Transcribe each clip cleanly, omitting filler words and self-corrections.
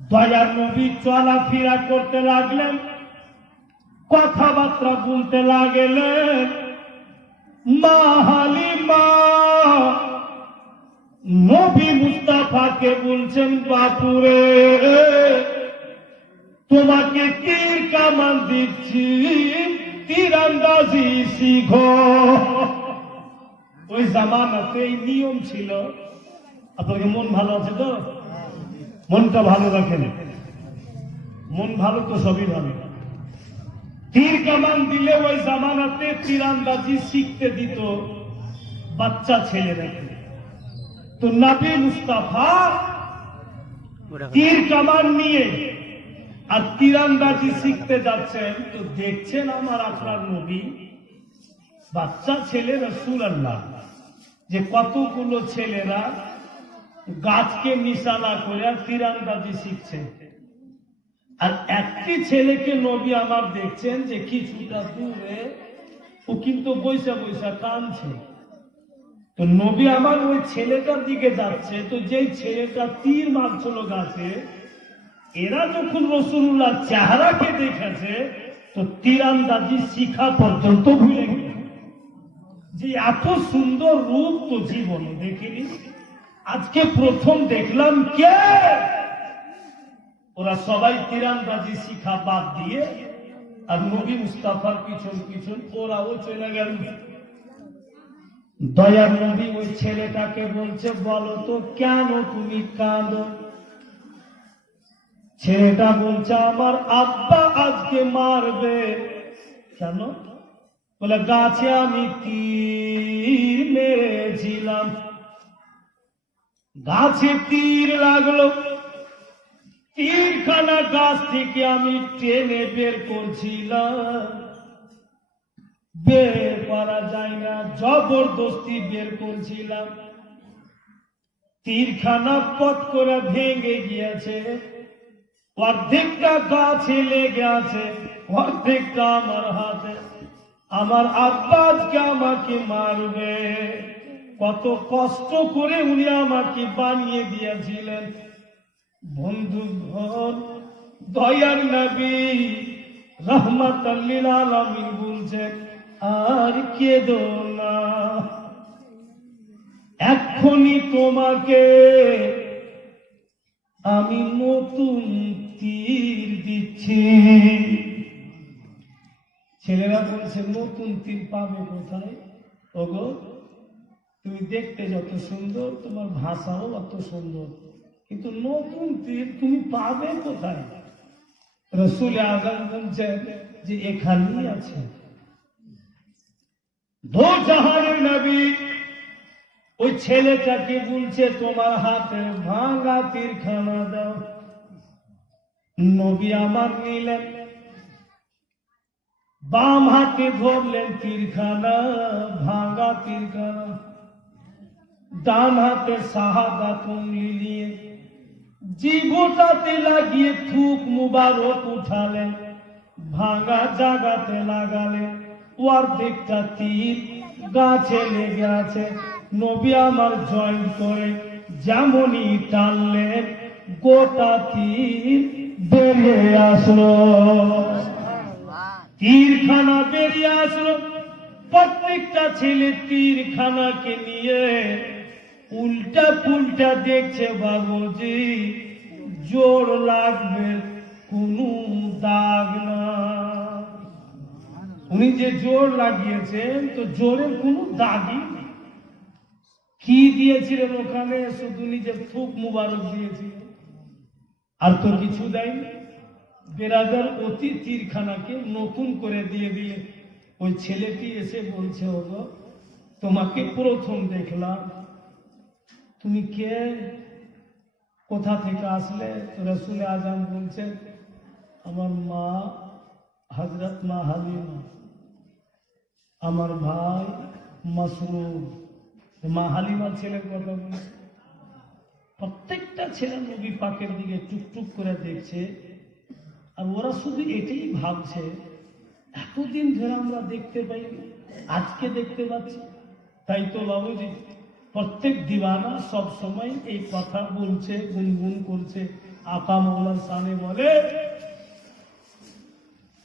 দয়ার নবী চলাফেরা করতে লাগলেন, কথাবার্তা বলতে লাগলেন। মা হালিমা নবী মুস্তাফাকে বলছেন, বাপুরে তোমাকে তীর কামান দিচ্ছি, তীরন্দাজি শিখো। ওই জামানাতে এই নিয়ম ছিল। আপনাকে মন ভালো আছে তো? মনটা ভালো রাখেন, মন ভালো তো সবই ভালো। তীর কামান দিলে ওই জামানাতে তীরন্দাজি শিখতে দিত বাচ্চা ছেলেরাকে। তো নবী মুস্তাফা তীর কামান নিয়ে আর তীরন্দাজি শিখতে যাচ্ছেন। তো দেখছেন আমার আপনার নবী বাচ্চা ছেলে রাসূলুল্লাহ যে কতগুলো ছেলেরা গাছকে নিশানা করে তীরন্দাজি শিখছে, আর একটি ছেলেকে নবী আমার দেখছেন যে কিছুটা দূরে ও কিন্তু বৈশা বৈশা কাঁদছে। তো নবী আমার ওই ছেলেটার দিকে যাচ্ছে। তো যেই ছেলেটা তীর মারছিল গাছে, এরা যখন রাসূলুল্লাহর চেহারাকে দেখেছে তো তীরন্দাজি শিখা পর্যন্ত ভুলে গেল। যে এত সুন্দর রূপ তো জীবনে দেখিনি, আজকে প্রথম দেখলাম। কে? ওরা সবাই তীরন্দাজি শিখা বাদ দিয়ে আর নবী মুস্তাফার পিছন পিছন ওরাও চলে গেল। দয়ার নবী ওই ছেলেটাকে বলছে, বলো তো কেন তুমি কাঁদো? ছেলেটা বলছে, আমার আব্বা আজকে মারবে। কেন? বলে গাছে আমি তীর মেরেছিলাম, গাছে তীর লাগলো, তীরখানা গাছ থেকে আমি টেনে বের করছিলাম, বের করা যায় না, জবরদস্তি বের করছিলাম, তীরখানা পট করে ভেঙে গিয়েছে, অর্ধেকটা গাছে লেগে আছে, অর্ধেকটা আমার হাতে। আমার আব্বা আজকে আমাকে মারবে। কত কষ্ট করে উনি আমাকে বানিয়ে দিয়েছিলেন। বন্ধুগণ, দয়ার নবী রাহমাতাল লিল আলামিন বলছেন, আর কেঁদো না, এক্ষুনি তোমাকে আমি নতুন তীর দিচ্ছি। ছেলেরা বলছে, নতুন তীর পাবে কোথায়? ওগো, তুমি দেখতে যত সুন্দর, তোমার ভাষাও অত সুন্দর, কিন্তু নতুন তীর তুমি পাবে কোথায়? রাসূল আযম বলছেন যে এখানেই আছে। দো জাহানের নবী ওই ছেলেটাকে বলছে, তোমার হাতের ভাঙা তীরখানা দাও। নবী আমার নিলেন, বাম হাতে ধরলেন তীরখানা, ভাঙা তীরখানা, ডান হাতে শাহাদাত উঙ্গলি নিয়ে জিভটাতে লাগিয়ে থুক মুবারক উঠালেন, ভাঙা জায়গাতে লাগালেন, অর্ধেকটা তীর গাছে লেগে আছে। নবী আমার জয়েন্ট করে যেমনই টানলেন, গোটা তীর বেরিয়ে আসলো, তীরখানা বেরিয়ে আসলো। প্রত্যেকটা ছেলে তীরখানাকে নিয়ে উল্টা পুল্টা দেখছে, বাবুজি জোর লাগবে, কোনো দাগ না। উনি যে জোর লাগিয়েছেন, তো জোরের কোনো দাগই নেই। কি দিয়েছিলেন ওখানে? শুধু নিজের থুক মুবারক দিয়েছিলেন, আর তো কিছু দেয়নি। বেরাদার অতি তীরখানাকে নতুন করে দিয়ে দিলে। ওই ছেলেটি এসে বলছে, ওগো তোমাকে প্রথম দেখলাম, তুমি কে, কোথা থেকে আসলে? রাসূল আযম বলছেন, আমার মা হযরত মা হালিমা, আমার ভাই মাসরুর। মা হালিমার ছেলের কথা বলছে। প্রত্যেকটা ছেলে নবী পাকের দিকে টুকটুক করে দেখছে, আর ওরা শুধু এটাই ভাবছে, এতদিন ধরে আমরা দেখতে পাইনি, আজকে দেখতে পাচ্ছি। তাই তো বাবুজি প্রত্যেক দিওয়ানা সব সময় এই কথা বলছে, গুনগুন করছে। আকা মৌলার সামনে বলে,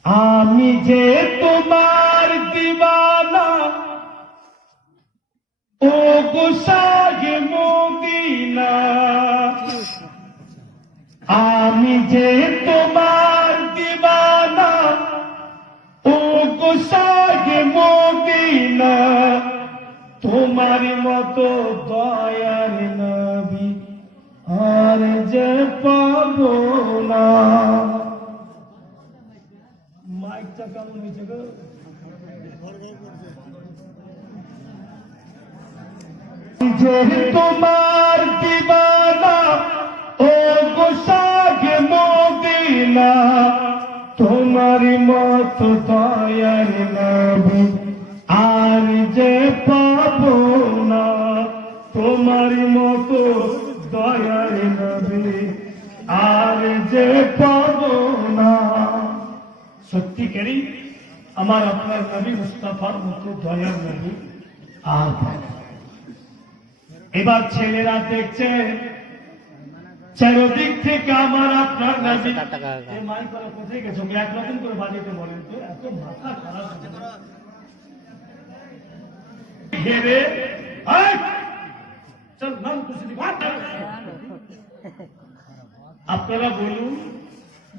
আমি যে তোমার দিওয়ানা ও গোসাগে মদিনা, আমি যে তোমার দিওয়ানা ও গোসাগে মদিনা, তোমার মতো দয়ার নবী আর যে পাবো না। মাইকটা কেমন হয়েছে গো? যে তোমার দিওয়ানা ও গোসাগে মদিনা, তোমার মতো দয়ার নবী আর যে পাবো না, তোমার মতো দয়ার নবী আর যে পাবো না। সত্যিকারই আমার আপনার নবী মুস্তাফার মতো দয়ার নবী আর পাবো। এবার ছেলেরা দেখছে চারদিক থেকে আমার আপনার নবী। মাইক করে কোথায় গেছো? এক রকম করে বাজিতে বলেন তো, এত মাথা খারাপ। ঘেরে আপনারা বলুন,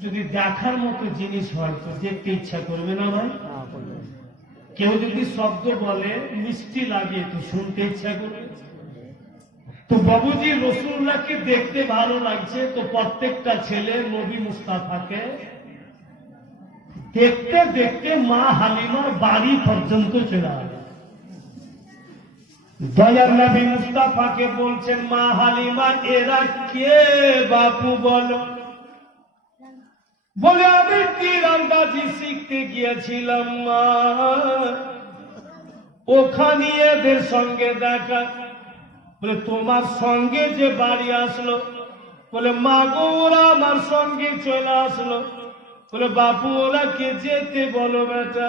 যদি দেখার মতো জিনিস হয় তো দেখতে ইচ্ছা করবে না ভাই? কেউ যদি শব্দ বলে মিষ্টি লাগে তো শুনতে ইচ্ছা করবে। তো বাবুজি রসুল্লাহকে দেখতে ভালো লাগছে, তো প্রত্যেকটা ছেলে নবী মুস্তাফাকে দেখতে দেখতে মা হালিমার বাড়ি পর্যন্ত চলে আসে। দয়ার নবী মুস্তাফাকে বলছেন, মা হালিমা এরা কে বাপু বলো? বলে আমি তীরন্দাজি শিখতে গিয়েছিলাম মা, ওখানে এদের সঙ্গে দেখা। বলে তোমার সঙ্গে যে বাড়ি আসলো? বলে মা গো ওরা আমার সঙ্গে চলে আসলো। বলে বাপু ওরাকে যেতে বলো বেটা,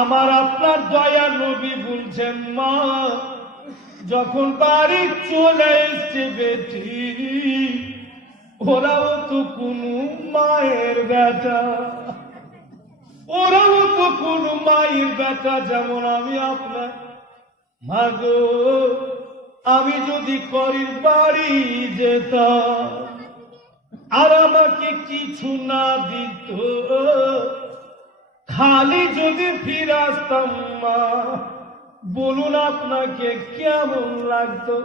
আমার আপনার দয়ার নবী বলছেন মা যখন বাড়ি চলে এসছে বেটি, ওরাও তো কোনো মায়ের বেটা, ওরাও তো কোনো মায়ের বেটা যেমন আমি আপনার। মা গো আমি যদি করির বাড়ি যেতাম আর আমাকে কিছু না দিত, খালি যদি ফিরে আসতাম মা, বলুন আপনাকে কেমন লাগতো?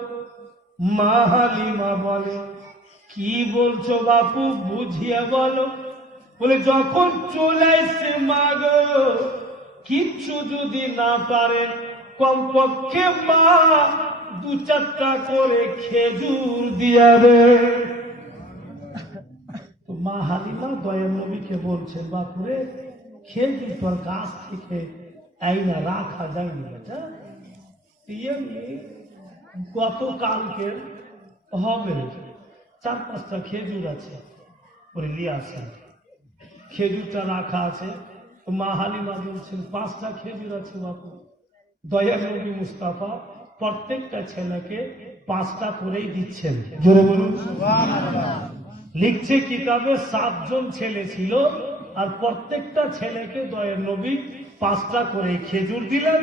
মা হালিমা বলে, কি বলছো বাপু বুঝিয়ে বলো। বলে যখন চলে এসছে মা গো, কিচ্ছু যদি না পারেন কমপক্ষে মা 2-4টা করে খেজুর দিয়া রে। তো মা হালিমা দয়ার নবীকে বলছে, বাপুরে খেজুর তোর গাছ থেকে আইনা রাখা যায়নি বেটা, গতকালকে হবে 4-5টা খেজুর আছে, ওরে নিয়ে আসে। খেজুরটা রাখা আছে। তো মা হালিমা বলছেন 5টা খেজুর আছে বাপু। দয়ার নবী মুস্তাফা প্রত্যেকটা ছেলেকে 5টা করেই দিচ্ছেন। জোরে বলুন সুবহানাল্লাহ। লিখছে কিতাবে 7 জন ছেলে ছিল, আর প্রত্যেকটা ছেলেকে দয়ার নবী 5টা করে খেজুর দিলেন।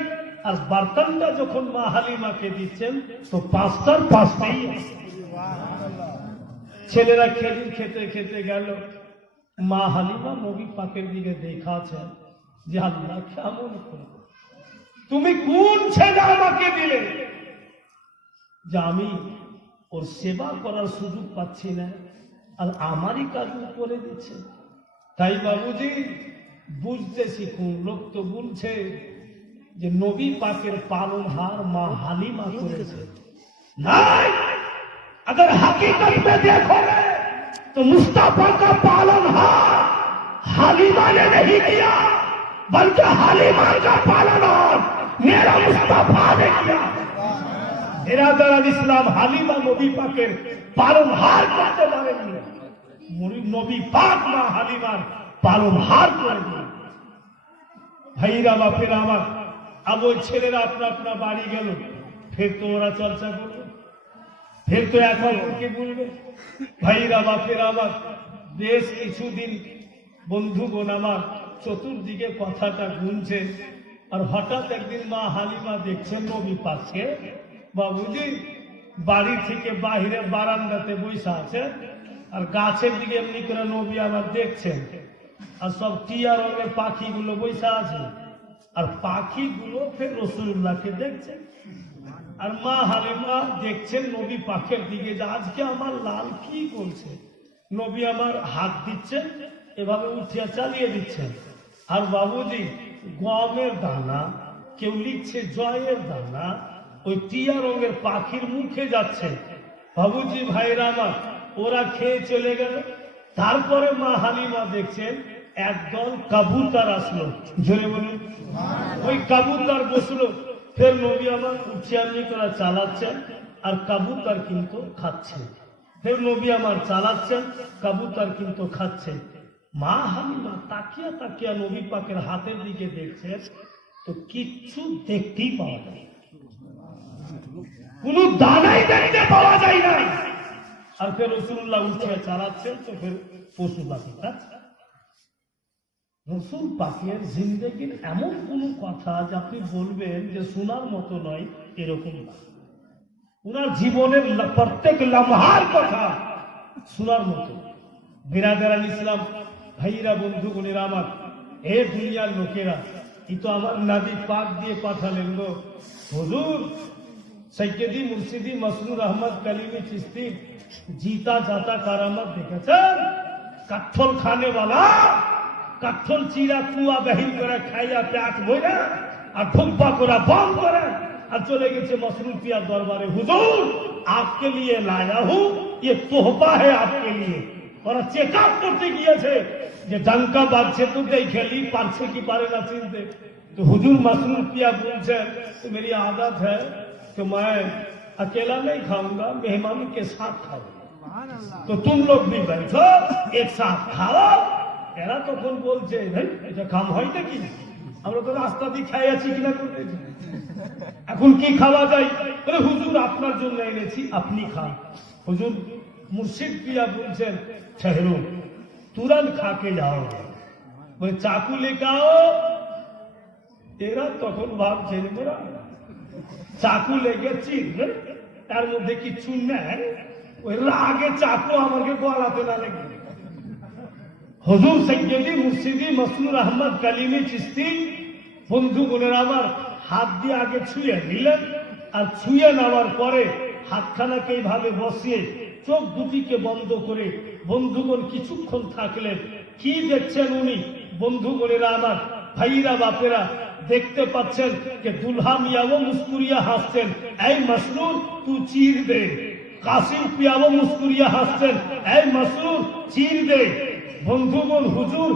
আর বার্তানটা যখন মা হালিমাকে দিচ্ছেন তো 5টার 5টাই। ছেলেরা খেজুর খেতে খেতে গেল। মা হালিমা নবী পাকের দিকে দেখাচ্ছেন যে আল্লাহ কেমন করে তুমি কোন ছেলে আমাকে দিলে যে আমি ওর সেবা করার সুযোগ পাচ্ছি না, আর আমারই কাজ করে দিচ্ছে। তাই বাবুজি বুঝতে শিখুন। লোক তো বলছে যে নবী পাকের পালনহার মা হালিমা করেছে। নাই, अगर हकीकत में देखोगे तो मुस्तफा का पालनहार हालिमा ने नहीं किया, बल्कि हालिमा का पालनहार मेरा मुस्तफा ने किया। इरादार इस्लाम हालिमा नबी पाकेर पालनहार करते पारेনি, নবী পাক মা হালিমার পালনহার করে দিলেন। ভাইরা বাপেরা আমার, আর ওই ছেলেরা আপনা আপনা বাড়ি গেল। फिर तो ওরা চর্চা করবে, फिर तो এক অপরকে বলবে। ভাইরা বাপেরা আমার, বেশ কিছুদিন বন্ধুগণ আমার চতুর্দিকে কথাটা গুনছে, আর হঠাৎ একদিন মা হালিমা দেখছেন নবী পাককে বাবুজি বাড়ি থেকে বাহিরে বারান্দাতে বসে আছে, আর গাছের দিকে এমনি করে নবী আবার দেখছেন, আর সব টিয়া রঙের পাখিগুলো বসে আছে, আর পাখিগুলো ফের রসুল্লাহকে দেখছে। আর মা হালিমা দেখছেন নবী পাখের দিকে যে আজকে আমার লাল কি করছে। নবী আমার হাত দিচ্ছেন, এভাবে উঠিয়া চালিয়ে দিচ্ছেন। আর বাবুজি গমের দানা, কেউ লিখছে জয়ের দানা, ওই টিয়া রঙের পাখির মুখে যাচ্ছে। বাবুজি ভাইরা আমার, ওরা খেয়ে চলে গেল। তারপরে মা হালিমা দেখছেন একদল কাবুতর আসলো, জোরে বলুন। ওই কাবুতর বসলো, ফের নবী আমার উঠিয়া করে চালাচ্ছেন, আর কাবুতর কিন্তু খাচ্ছে। ফের নবী আমার চালাচ্ছেন, কাবুতর কিন্তু খাচ্ছে। মা হালিমা তাকিয়া তাকিয়া নবী পাকের হাতের দিকে দেখছে, তো কিচ্ছু দেখতেই পাওয়া যায়, কোন দানাই দেখতে পাওয়া যায় না। আর ফের রসুল্লাহ উঠিয়া চালাচ্ছেন, তো ফের পশু পাখি খাচ্ছে। রসুল পাকের জিন্দেগির এমন কোন কথা যে আপনি বলবেন যে শোনার মতো নয়, এরকম না। ওনার জীবনের প্রত্যেক লম্হার কথা শোনার মতো। বিরাদারান ইসলাম ভাইরা বন্ধুগণেরা আমার, এ দুনিয়ার লোকেরা, এই তো আমার নাবি পাক দিয়ে পাঠালেন গো হুজুর সৈয়দি মুর্শিদি মসরুর আহমদ কলিমি চিস্তি जीता जाता करामत দেখেছেন। কাঠল খানেওয়ালা কাঠল চিরা কুয়া বাহির করে খাইয়া পেট ভরে আর ঠুম্পা করা বন্ধ করে আর চলে গেছে মসরুর পিয়ার দরবারে, হুজুর आपके लिए लाया हूं, ये तोहफा है आपके लिए। ওরা চেক আপ করতে গিয়েছে যে ডাঙ্কা বাজছে তো দেখে লি, পারছে কি পারে না চিনতে। तो हुजूर मसरूर पिया बोलते तो मेरी आदत है कि मैं अकेला नहीं खाऊंगा, मेहमानों के साथ खाऊंगा, तो तुम लोग भी बैठो एक साथ खाओ। এরা তখন বলছে এটা কাম হয় নাকি, আমরা তো রাস্তা দিয়ে খাই আছি কিনা করতে, এখন কি খাওয়া যায়? হুজুর আপনার জন্য এনেছি, আপনি খান। হুজুর মুর্শিদ পিয়া বলছেন ठहरो, तुरंत खा के जाओ, বলে চাকু লেকে आओ। এরা তখন ভাবছে মোরা চাকু লেগে চিনবে, তার মধ্যে কিছু নেই, ওই রাগে চাকু আমাকে গলাতে না লেগে। হুজুর সৈয়দি মুর্শিদি মসরুর আহমদ কলিমি চিস্তি বন্ধুগণের আমার হাত দিয়ে আগে ছুঁয়ে নিলেন, আর ছুঁয়ে নেওয়ার পরে হাতখানাকে এইভাবে বসিয়ে চোখ দুটিকে বন্ধ করে বন্ধুগণ কিছুক্ষণ থাকলেন। কি দেখছেন উনি? বন্ধুগণেরা আমার, ভাইরা বাপেরা দেখতে পাচ্ছেন যে দুলহা মিয়াও মুস্কুরিয়া হাসছেন, এই মসরুর তু চির দে। কাসিম পিয়াও মুস্কুরিয়া হাসছেন, এই মসরুর চির দে। বন্ধুগণ হুজুর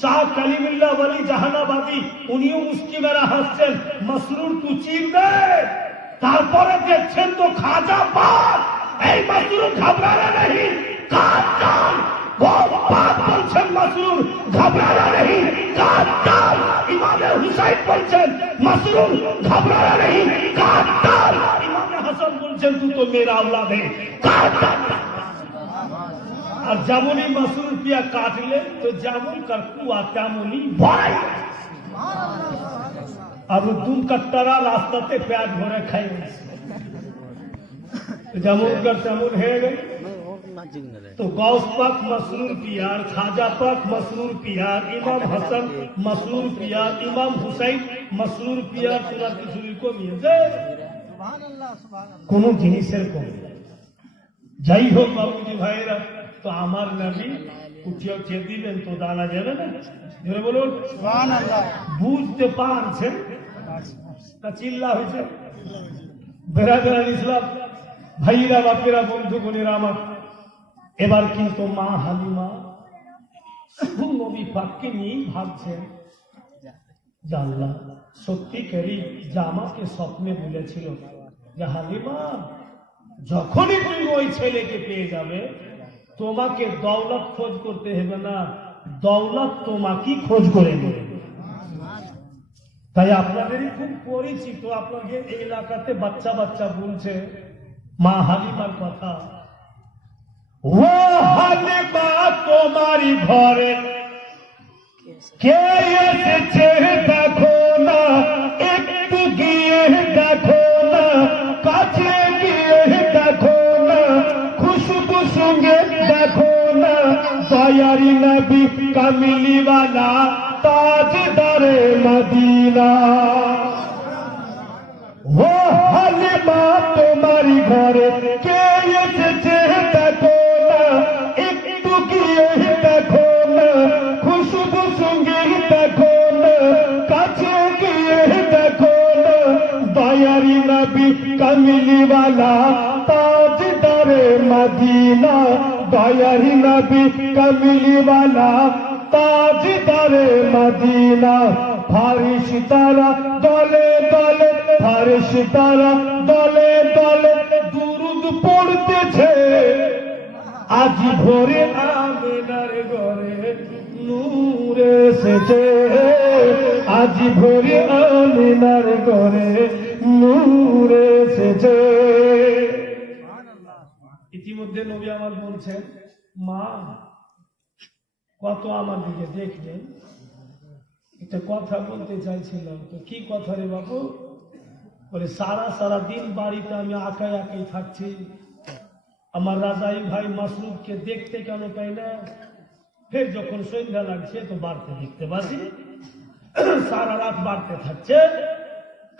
শাহ কালিমুল্লাহ ওয়ালি জাহানাবাদী উনিও মুস্কি মেরা হাসছেন, মসরুর তু চির দে। তারপরে দেখছেন তো খাজা পাক, এই মসরুর ঘাবড়ানা नहीं, কাজ কাজ বাপ বলছেন মসরুর ঘাবড়ানা नहीं, কাজ কাজ। ইমামে হুসাইন বলছেন মসরুর ঘাবড়ানা नहीं, কাজ কাজ। ইমামে হাসান বলছেন তু তো মেরা औलाद है, কাজ কাজ। আর যেমনই মসরুর পিয়া কাটলে তো যেমন কার কুয়া তেমনই ভয়, আর দুম কাট্টারা রাস্তাতে পেট ভরে খাই, যেমন কার তেমন হয়ে গেল। तो गौस पाक मसरूर पियार, खाजा पाक मसरूर पियार, इमाम हसन मसरूर पियार, इमाम हुसैन मसरूर पियार, তোমার কিছুই কমিয়েছে কোন জিনিসের কম। যাই হোক বাবুজি ভাইরা, তো আমার নবী উঠিয়ে খেয়ে দিবেন তো দানা যাবে না, ধরে বলুন সুবহানাল্লাহ। বুঝতে পারছেন তা চিল্লা হয়েছে। বেরাদারান ইসলাম ভাইরা বাপেরা বন্ধুগণেরা আমার, এবার কিন্তু মা হালিমা শুধু নবী পাককে নিয়েই ভাবছেন যে আল্লাহ সত্যিকারই যে আমাকে স্বপ্নে বলেছিল যে হালিমা যখনই তুমি ওই ছেলেকে পেয়ে যাবে তোমাকে দৌলত খোঁজ করতে হবে না, দৌলত তোমাকেই খোঁজ করে নেবে। তাই আপনাদেরই খুব পরিচিত, আপনাকে এই এলাকাতে বাচ্চা বাচ্চা বলছে মা হালিমার কথা। ও হালিমা তোমারই ঘরে কে এসেছে দেখো না, একটু গিয়ে দেখো না, কাছে গিয়ে দেখো না, খুশবু সঙ্গে দেখো না, দয়ারি নবী কামিলিওয়ালা তাজদারে মদিনা। ও হালিমা তোমারই ঘরে কে এসেছে দেখো না, একটু গিয়ে দেখো না, খুশবু সঙ্গে দেখো না, কাছে গিয়ে দেখো না, দয়ারি নবী কামিলিওয়ালা তাজদারে মদিনা, দয়ারি নবী কামিলিওয়ালা তাজদারে মদিনা। ফারিস্তারা দলে দলে, ফারিস্তারা দলে দলে দুরুদ পড়তেছে, আজ ভোরে আমিনার ঘরে নূর এসেছে, আজ ভোরে আমিনার ঘরে নূর এসেছে। ইতিমধ্যে নবী আমার বলছেন, মা কত আমার দিকে দেখলেন, একটা কথা বলতে চাইছিলাম। তো কি কথা রে বাবু? বলে সারা দিন বাড়িতে আমি একাই থাকছি, আমার রাজাই ভাই মাসরুফকে দেখতে কেন পাই না, ফের যখন সন্ধ্যা লাগছে তো বাড়তে দেখতে পাচ্ছি, সারা রাত বাড়তে থাকছে,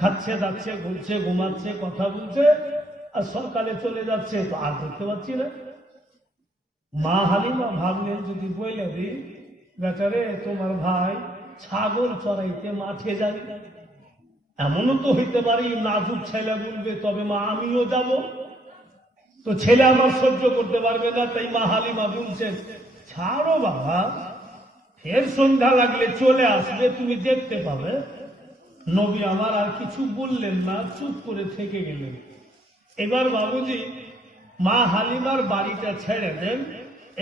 খাচ্ছে যাচ্ছে, ঘুরছে ঘুমাচ্ছে, কথা বলছে, আর সকালে চলে যাচ্ছে তো আর দেখতে পাচ্ছি না। মা হালিমা ভাবলেন যদি বইলে দি বেচারে তোমার ভাই ছাগল চড়াইতে মাঠে যাই, এমনও তো হইতে পারি নাজুক ছেলে বলবে তবে মা আমিও যাব, তো ছেলে আমার সহ্য করতে পারবে না। তাই মা হালিমা বলছেন, ছাড়ো বাবা, ফের সন্ধ্যা লাগলে চলে আসবে, তুমি দেখতে পাবে। নবী আমার আর কিছু বললেন না, চুপ করে থেকে গেলেন। এবার বাবুজি মা হালিমার বাড়িটা ছেড়ে দেন,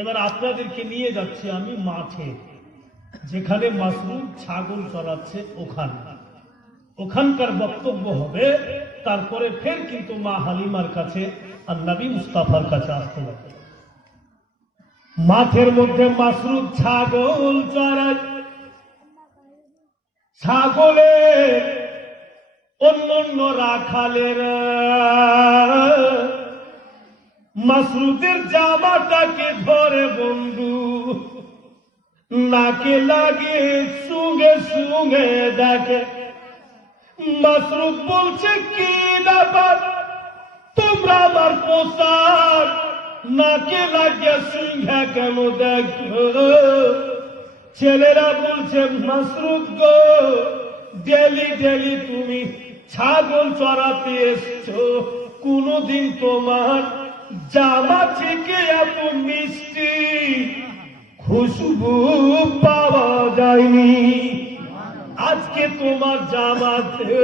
এবার আপনাদেরকে নিয়ে যাচ্ছি আমি মাঠে, যেখানে মাসরুফ ছাগল চড়াচ্ছে ওখানকার বক্তব্য হবে, তারপরে ফের কিন্তু মা হালিমার কাছে আর নবী মুস্তাফার কাছে আসতে হবে। মাঠের মধ্যে মাসরুফ ছাগল চড়ায়, ছাগলের অন্য রাখালের মাসরুফের জামাটাকে ধরে বন্ধু নাকে লাগে সুঙ্গে সুঙ্গে দেখে। মাসরুফ বলছে, কি ব্যাপার তোমরা আমার পোশাক নাকে লাগিয়ে সুঙ্গে কেন দেখো? ছেলেরা বলছে, মাসরুফ গো, ডেলি তুমি ছাগল চড়াতে এসছো, কোনদিন তোমার জামা থেকে এত মিষ্টি খুশবু পাওয়া যায়নি। আজকে তোমার জামাতে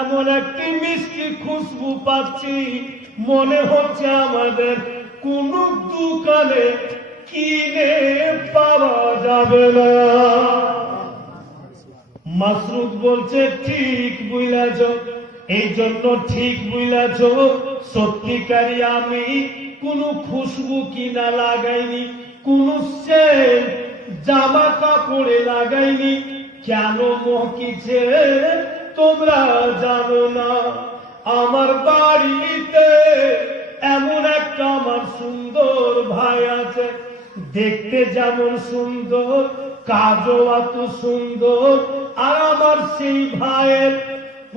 এমন একটি মিষ্টি খুশবু পাচ্ছি, মনে হচ্ছে আমাদের কোন দোকানে কিনে পাওয়া যাবে না। মাসরুফ বলছে, ঠিক বুঝলাছ, এই জন্য ঠিক বুঝলাছ, সত্যিকারী আমি কোন খুশবু কিনা লাগাইনি, কোন সেন্ট জামা কাপড়ে লাগাইনি। কেন মহকিছে তোমরা জানো না? আমার বাড়িতে এমন একটা আমার সুন্দর ভাই আছে, দেখতে যেমন সুন্দর, কাজও এত সুন্দর, আর আমার সেই ভাইয়ের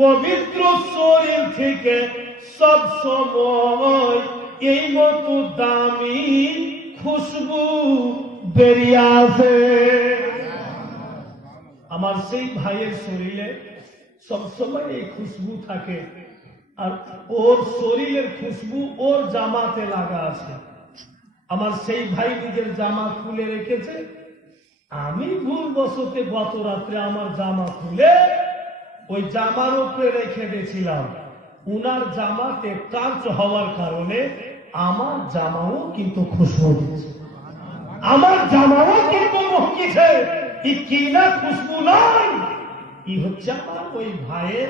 পবিত্র শরীর থেকে সব সময় এই মতো দামি খুশবু বেরিয়ে আসে। আমার সেই ভাইয়ের শরীরে সবসময় এই খুশবু থাকে, আর ওর শরীরের খুশবু ওর জামাতে লাগা আছে। আমার সেই ভাই নিজের জামা খুলে রেখেছে, আমি ভুলবশতে গত রাত্রে আমার জামা খুলে ওই জামার উপরে রেখে দিয়েছিলাম। উনার জামাতে কাঁচ হওয়ার কারণে আমার জামাও কিন্তু খুশবু দিচ্ছে, আমার জামাও কিন্তু মহকিছে। কি না খুশবু নয়, ই হচ্ছে আমার ওই ভাইয়ের,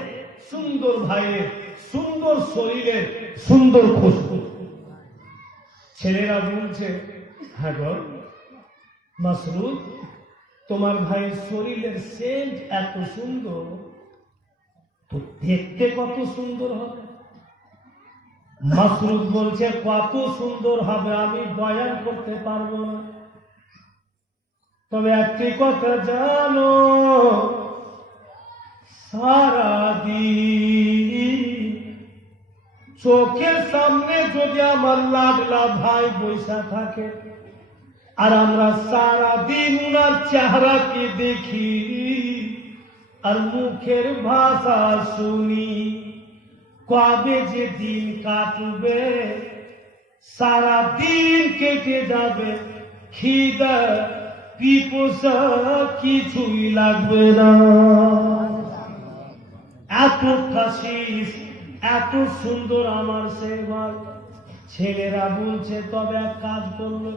সুন্দর ভাইয়ের, সুন্দর শরীরের সুন্দর খুশবু। ছেলেরা বলছে, হ্যাঁ গো মাসরুদ, তোমার ভাইয়ের শরীরের সেন্ট এত সুন্দর, তো দেখতে কত সুন্দর হবে? মাসরুদ বলছে, কত সুন্দর হবে আমি বয়ান করতে পারবো না, তবে একটি কথা জানো, সারাদিন চোখের সামনে যদি আমার লাডলা ভাই বৈশা থাকে আর আমরা সারাদিন উনার চেহারাকে দেখি আর মুখের ভাষা শুনি, কবে যে দিন কাটবে, সারা দিন কেটে যাবে, খিদা পিপাসা কিছুই লাগবে না। এত খাসিস, এত সুন্দর আমার সেই ভাই। ছেলেরা বলছে, তবে এক কাজ করলো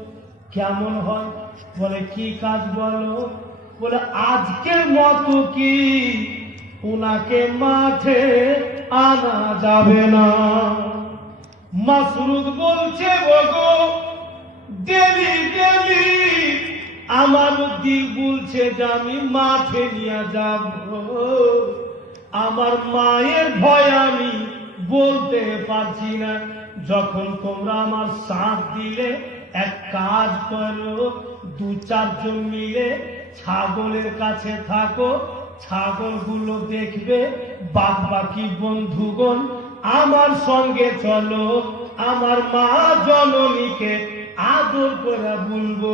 কেমন হয়? বলে, কি কাজ বলো? বলে, আজকের মতো কি উনাকে মাঠে আনা যাবে না? মাসরুদ বলছে, ওগো ডেলি ডেলি আমার দিল বলছে যে আমি মাঠে নিয়ে যাব, আমার মায়ের ভয় আমি বলতে পারছি না। যখন তোমরা আমার সাথ দিলে, এক কাজ করো, 2-4 জন মিলে ছাগলের কাছে থাকো, ছাগলগুলো দেখবে, বাদ বাকি বন্ধুগণ আমার সঙ্গে চলো, আমার মা জননীকে আদর করে বলবো,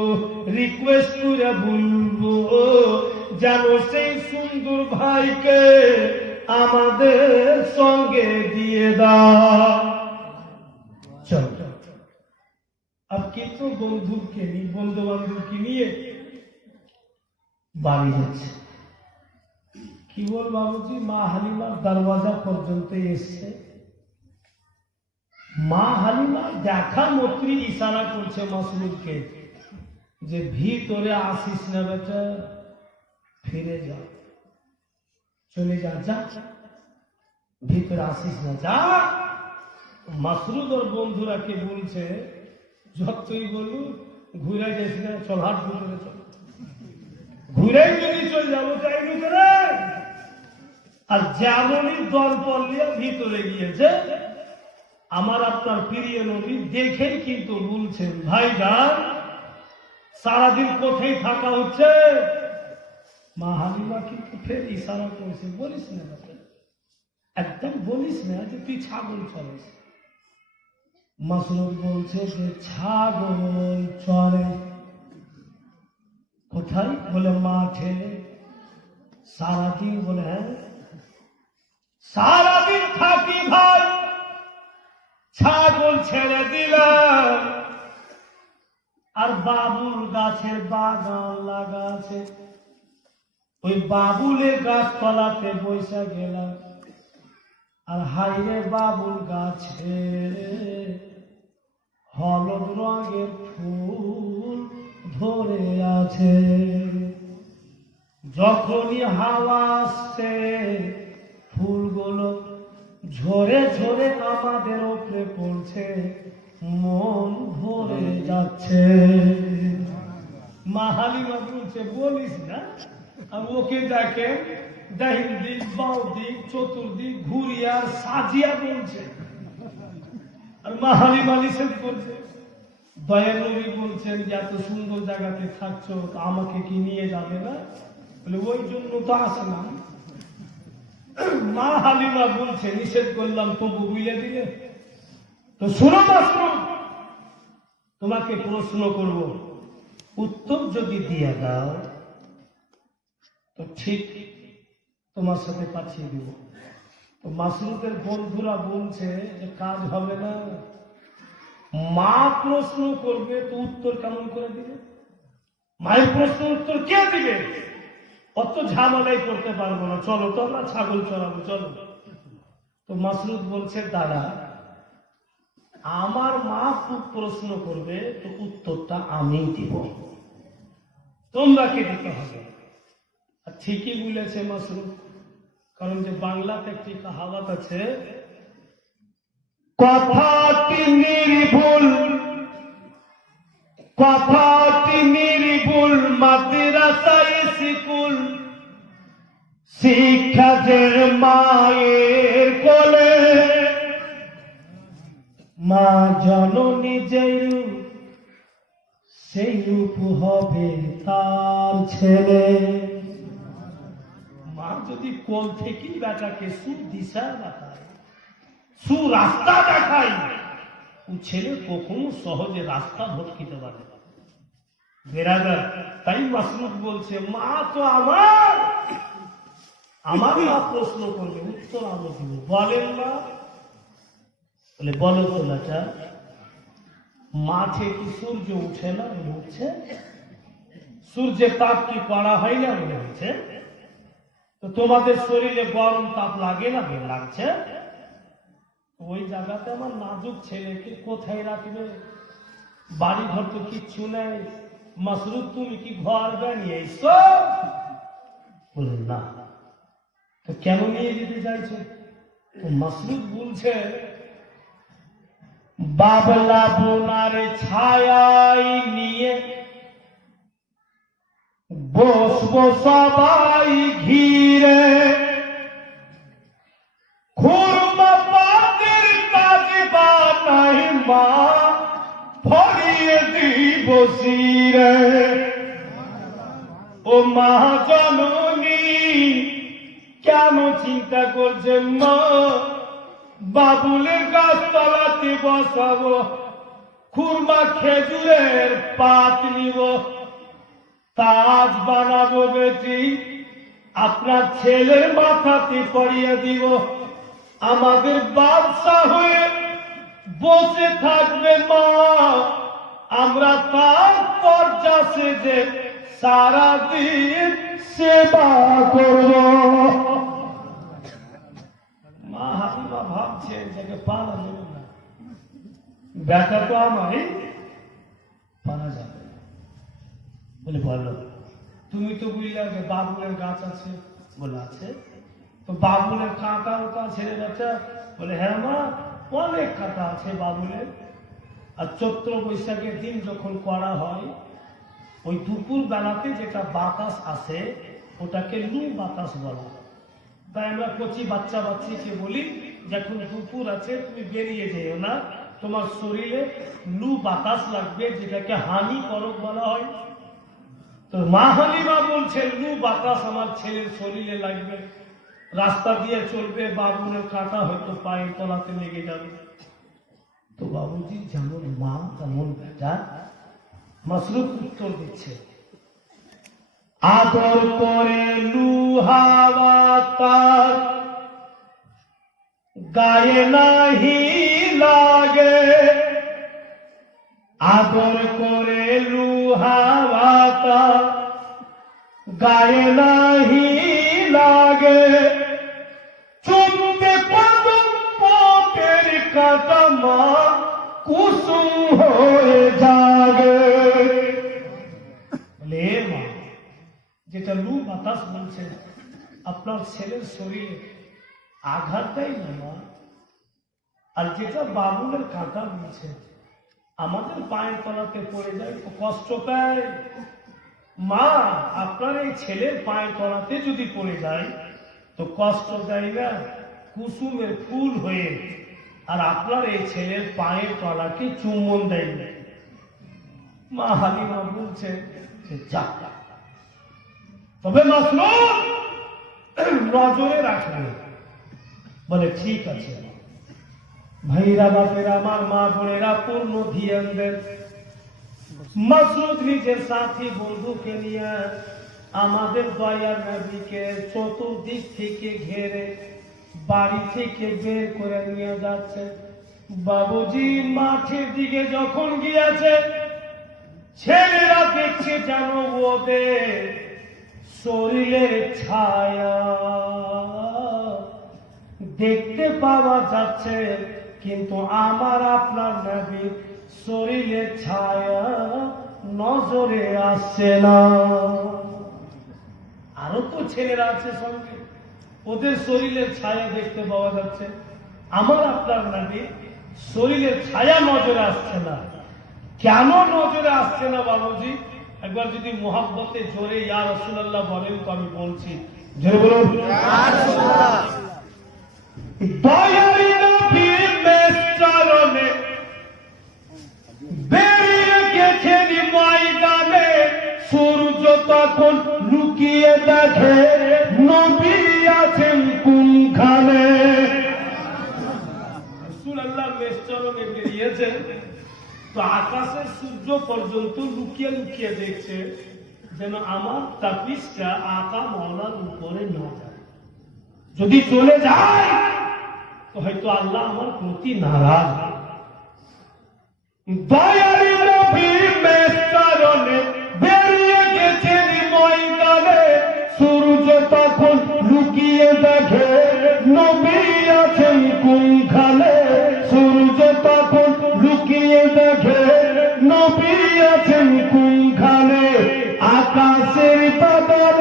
রিকোয়েস্ট করে বলবো যেন সেই সুন্দর ভাইকে আমাদের সঙ্গে দিয়ে দাও। চল, अब কিন্তু বন্ধুকে নিয়ে, বন্ধু বান্ধবকে নিয়ে বাড়ি যাচ্ছে। কি বল বাবুজি, মা হালিমার দরওয়াজা পর্যন্ত এসছে। মা হালিমা দেখা মাত্রই ইশারা করছে মাসরুদকে যে ভিতরে আসিস না বেটা, ফিরে যা, চলে যা, যা ভিতরে আসিস না, যা। মাসরুদ ওর বন্ধুরাকে বলছে, যতই বলু ঘুরে যাস না, চল হাট ভিতরে চল, ঘুরে যদি চলে যাবো তাই ভিতরে। আর যেমনই দল পড়লিয়া ভিতরে গিয়েছে, আমার আপনার প্রিয় নবী দেখেই কিন্তু বলছেন, ভাইজান সারাদিন কোথায় থাকা হচ্ছে? মা হালিমা কিন্তু ফের ইশারা করেছে, বলিস না একদম বলিস না যে তুই ছাগল চড়িস। মাসরুদ বলছে যে ছাগল চড়ে কোথায়? বলে মাঠে। সারাদিন? বলে হ্যাঁ সারাদিন থাকি ভাই, ছাগল ছেড়ে দিলাম, আর বাবুল গাছের বাগান লাগা আছে, ওই বাবুলের গাছতলাতে বসে গেলাম, আর হাইরে বাবুল গাছে হলুদ রঙের ফুল ধরে আছে, যখনই হাওয়া আসছে ফুলগুলো ঝরে ঝরে আমাদের উপরে পড়ছে, মন ভরে যাচ্ছে। মা হালিমা বলছে, বলিস না। আর ওকে দেখে ডাইন দিক, বাউ দিক, চতুর্দিক ঘুরিয়া সাজিয়া বলছে, আর মা হালিমা নিষেধ করছে। দয়ার নবী বলছেন যে এত সুন্দর জায়গাতে থাকছো, তো আমাকে কি নিয়ে যাবে না? বলে, ওই জন্য তো আসলাম। মা হালিমা বলছে, নিষেধ করলাম তবু বুঝে দিলে। তো শোনো মাসরুদ, তোমাকে প্রশ্ন করব, উত্তর যদি দিয়ে দাও তো ঠিক তোমার সাথে পাঠিয়ে দেব। তো মাসরুদের বন্ধুরা বলছে যে কাজ হবে না, মা প্রশ্ন করবে তো উত্তর কেমন করে দিবে? মায়ের প্রশ্ন উত্তর কে দিবে? অত ঝামেলাই করতে পারবো না, চলো তো আমরা ছাগল চড়াবো, চলো। তো মাসরুদ বলছে, দাদা আমার মা খুব প্রশ্ন করবে তো উত্তরটা আমি দিব, তোমরা কে দিতে হবে। আর ঠিকই বলেছে মাসরুদ। কারণ যে বাংলাতে একটি কাহাওয়াত আছে, কথাটি নির্ভুল, কথাটি নির্ভুল, মাদ্রাসায় স্কুল, শিক্ষা যে মায়ের কোলে, মা জননী যে রূপ, সেই রূপ হবে তার ছেলে। মা যদি কোল থেকেই বেটাকে সুদিশা দেখায়, সুরাস্তা দেখায়, ও ছেলে কখনো সহজে রাস্তা ভটকিতে পারে না। বেরাদার, তাই মাসরুফ বলছে, মা তো আমার, আমার মা প্রশ্ন করবে, উত্তর আমি দিব। বলেন মা? বলে বলো তো বেটা, মাঠে কি সূর্য উঠে না? উঠছে। সূর্যের তাপ কি করা হয় না? হচ্ছে। তো তোমাদের শরীরে গরম তাপ লাগে না? লাগছে। ওই জায়গাতে আমার নাজুক ছেলেকে কোথায় রাখবে? বাড়ি ঘর তো কিচ্ছু নেই। মাসরুফ, তুমি কি ঘর বানিয়ে এসো? বলে না। তো কেন নিয়ে যেতে চাইছো? তো মাসরুফ বলছে, বাবলা বোনার ছায়াই নিয়ে বসবো সবাই ঘিরে, খুরমা পাতের কাজ বানাই মা, ফরিয়ে দিব শিরে। ও মা জননী কেন চিন্তা করছেন মা? বাবুলের গাছ তলাতে বসাবো, খুরমা খেজুরের পাত নিব, তাজ বানাবো বেটি, আপনার ছেলের মাথাতে পরিয়ে দিব। আমাদের বাদশা হয়ে বসে থাকবে মা, আমরা তার পর্যা সেজে সারাদিন সেবা করব। মা হাসিমা ভাবছে যাকে পালা যাবে না, ব্যথা তো আমারই, পালা যাবে না। বলে বলো, তুমি তো বুঝলে যে বাবুলের গাছ আছে? বলে আছে। তো বাবুলের কাঁটা ওটা ছেড়ে যাচ্ছে? বলে হ্যাঁ মা, অনেক কাঁটা আছে বাবুলের। আর চৈত্র বৈশাখের দিন যখন করা হয়, ওই দুপুর বেলাতে যেটা বাতাস আসে ওটাকে লু বাতাস বলা। তাই আমরা কচি বাচ্চা বাচ্চিকে বলি, যখন দুপুর আছে তুমি বেরিয়ে যেও না, তোমার শরীরে লু বাতাস লাগবে, যেটাকে হানিকারক বলা হয়। তো মা হালিমা বলছে, লু বাতাস আমার ছেলের শরীরে লাগবে, রাস্তা দিয়ে চলবে, বাবুলের কাঁটা হয়তো পায়ের তলাতে লেগে যাবে। তো বাবুজি যেমন মা তেমন বেটা। মাসরুফ উত্তর দিচ্ছে, আদর করে লুহাওয়া তার গায়ে নাহি লাগে, আদর করে লুহাওয়া তার গায়ে নাহি লাগে, চুমতে কদম পথের কাটা মা কুসুম হয়ে জাগে। মা, যেটা লু বাতাস বলছে, আপনার ছেলের শরীরে আঘাত দেয় না মা। আর যেটা বাবুলের কাঁটা বলছে, আমাদের পায়ের তলাতে পড়ে যায় তো কষ্ট পায়। মা, আপনার এই ছেলের পায়ের তলাতে যদি পড়ে যায় তো কষ্ট দেয় না, কুসুমের ফুল হয়ে। আর আপনার এই ছেলের পায়ের তলাকে চুম্বন দেয় না। মা হালিমা বলছে যে যা, তবে মাসরুফ নজরে রাখবে। বলে ঠিক আছে। ভাইরা বাপেরা, আমার মা বোনেরা, পূর্ণ ধ্যান দেন। মাসরুফ নিজের সাথী বন্ধুকে নিয়ে আমাদের দয়ার নবীকে চতুর্দিক থেকে ঘেরে বাড়ি থেকে বের করে নিয়ে যাচ্ছে। বাবুজি মাঠের দিকে যখন গিয়েছে, ছেলেরা দেখছে যেন ওদের শরীরের ছায়া দেখতে পাওয়া যাচ্ছে, কিন্তু আমার আপনার নবী শরীরের ছায়া নজরে আসছে না। আরো তো ছেলেরা আছে সঙ্গে, ওদের শরীরের ছায়া দেখতে পাওয়া যাচ্ছে, আমার আপনার নবী শরীরের ছায়া নজরে আসছে না। কেন নজরে আসছে না বাবুজি? একবার যদি মোহাব্বতে জোরে ইয়া রাসূলুল্লাহ বলেন তো আমি বলছি, জোরে বলুন ইয়া রাসূলুল্লাহ। দয়ারি নবীর মেসচরণে বেরিয়ে গেছেন ময়দানে, সূর্য তখন লুকিয়ে দেখে নবী আছেন কোনখানে। রাসূলুল্লাহ মেসচরণে বেরিয়েছেন, তো আকাশের সূর্য পর্যন্ত লুকিয়ে লুকিয়ে দেখছে যেন আমার তাপিসটা আকা মওলার উপরে না যায়। যদি চলে যায় তো হয়তো আল্লাহ আমার প্রতি নারাজ। দয়ারি নবী মেসচরণে বেরিয়ে গেছেন ময়দানে, সূর্য তখন লুকিয়ে দেখে নবী আছেন কোনখানে। সূর্য তখন লুকিয়ে দেখে নবী আছেন কোনখানে। আকাশের বাদল,